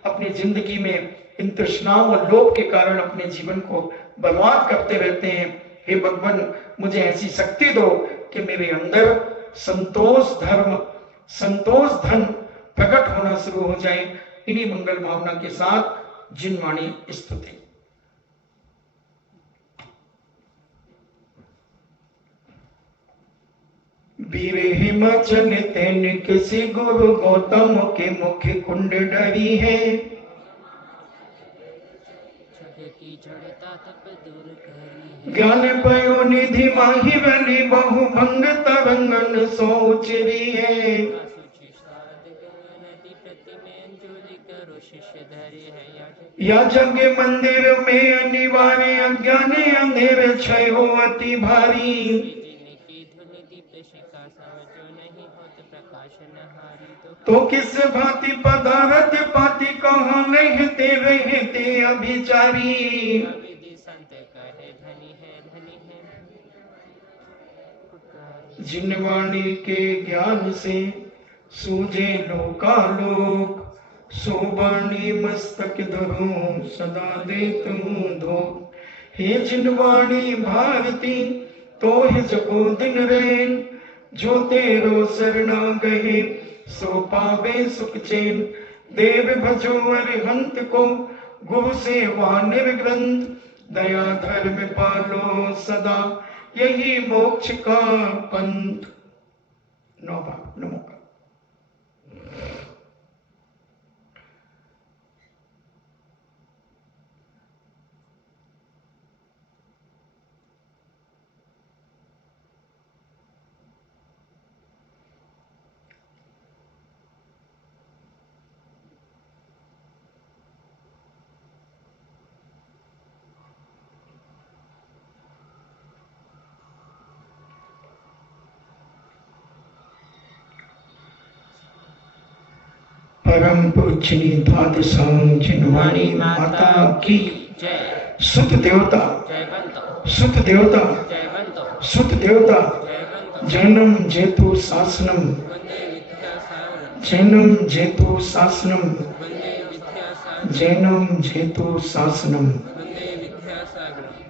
अपनी जिंदगी में इन तृष्णाओं और लोभ के कारण अपने जीवन को बर्बाद करते रहते हैं। हे भगवान, मुझे ऐसी शक्ति दो कि मेरे अंदर संतोष धर्म, संतोष धन प्रकट होना शुरू हो जाए। इन्हीं मंगल भावना के साथ जिनवाणी स्तुति। वीर हिमाचल तेन किसी गुरु गौतम के मुख कुंड डरी है, ज्ञान पयो निधि माही बलि बहु भंग तरंगन सोचरी है। या जग मंदिर में अनिवार्य अज्ञान अंधेर क्षय हो अति भारी, तो किस भांति पदारथ पाति कहाँ रहते रहते अभिचारी। जिनवाणी के ज्ञान से सूझे लोकालोक, सोबाणी मस्तक धरूं सदा देत हूँ धो। हे जिनवाणी भारती तो है जगो दिन रैन, जो तेरो शरणा गए सो पावे सुख चैन। देव भजो अरिहंत को, गुरु सेवा निर्ग्रंथ, दया धर्म पालो सदा, यही मोक्ष का पंथ। नौवा नमो का परम पूजनी द्वादशांग जिनवाणी माता की जय। सुत देवता, जयवंत सुत देवता, जयवंत सुत देवता, जयवंत जैनम जेतु शासनम, वंदे विद्यासागरं जैनम जेतु शासनम, वंदे विद्यासागरं जैनम जेतु शासनम। वंदे विद्यासागरं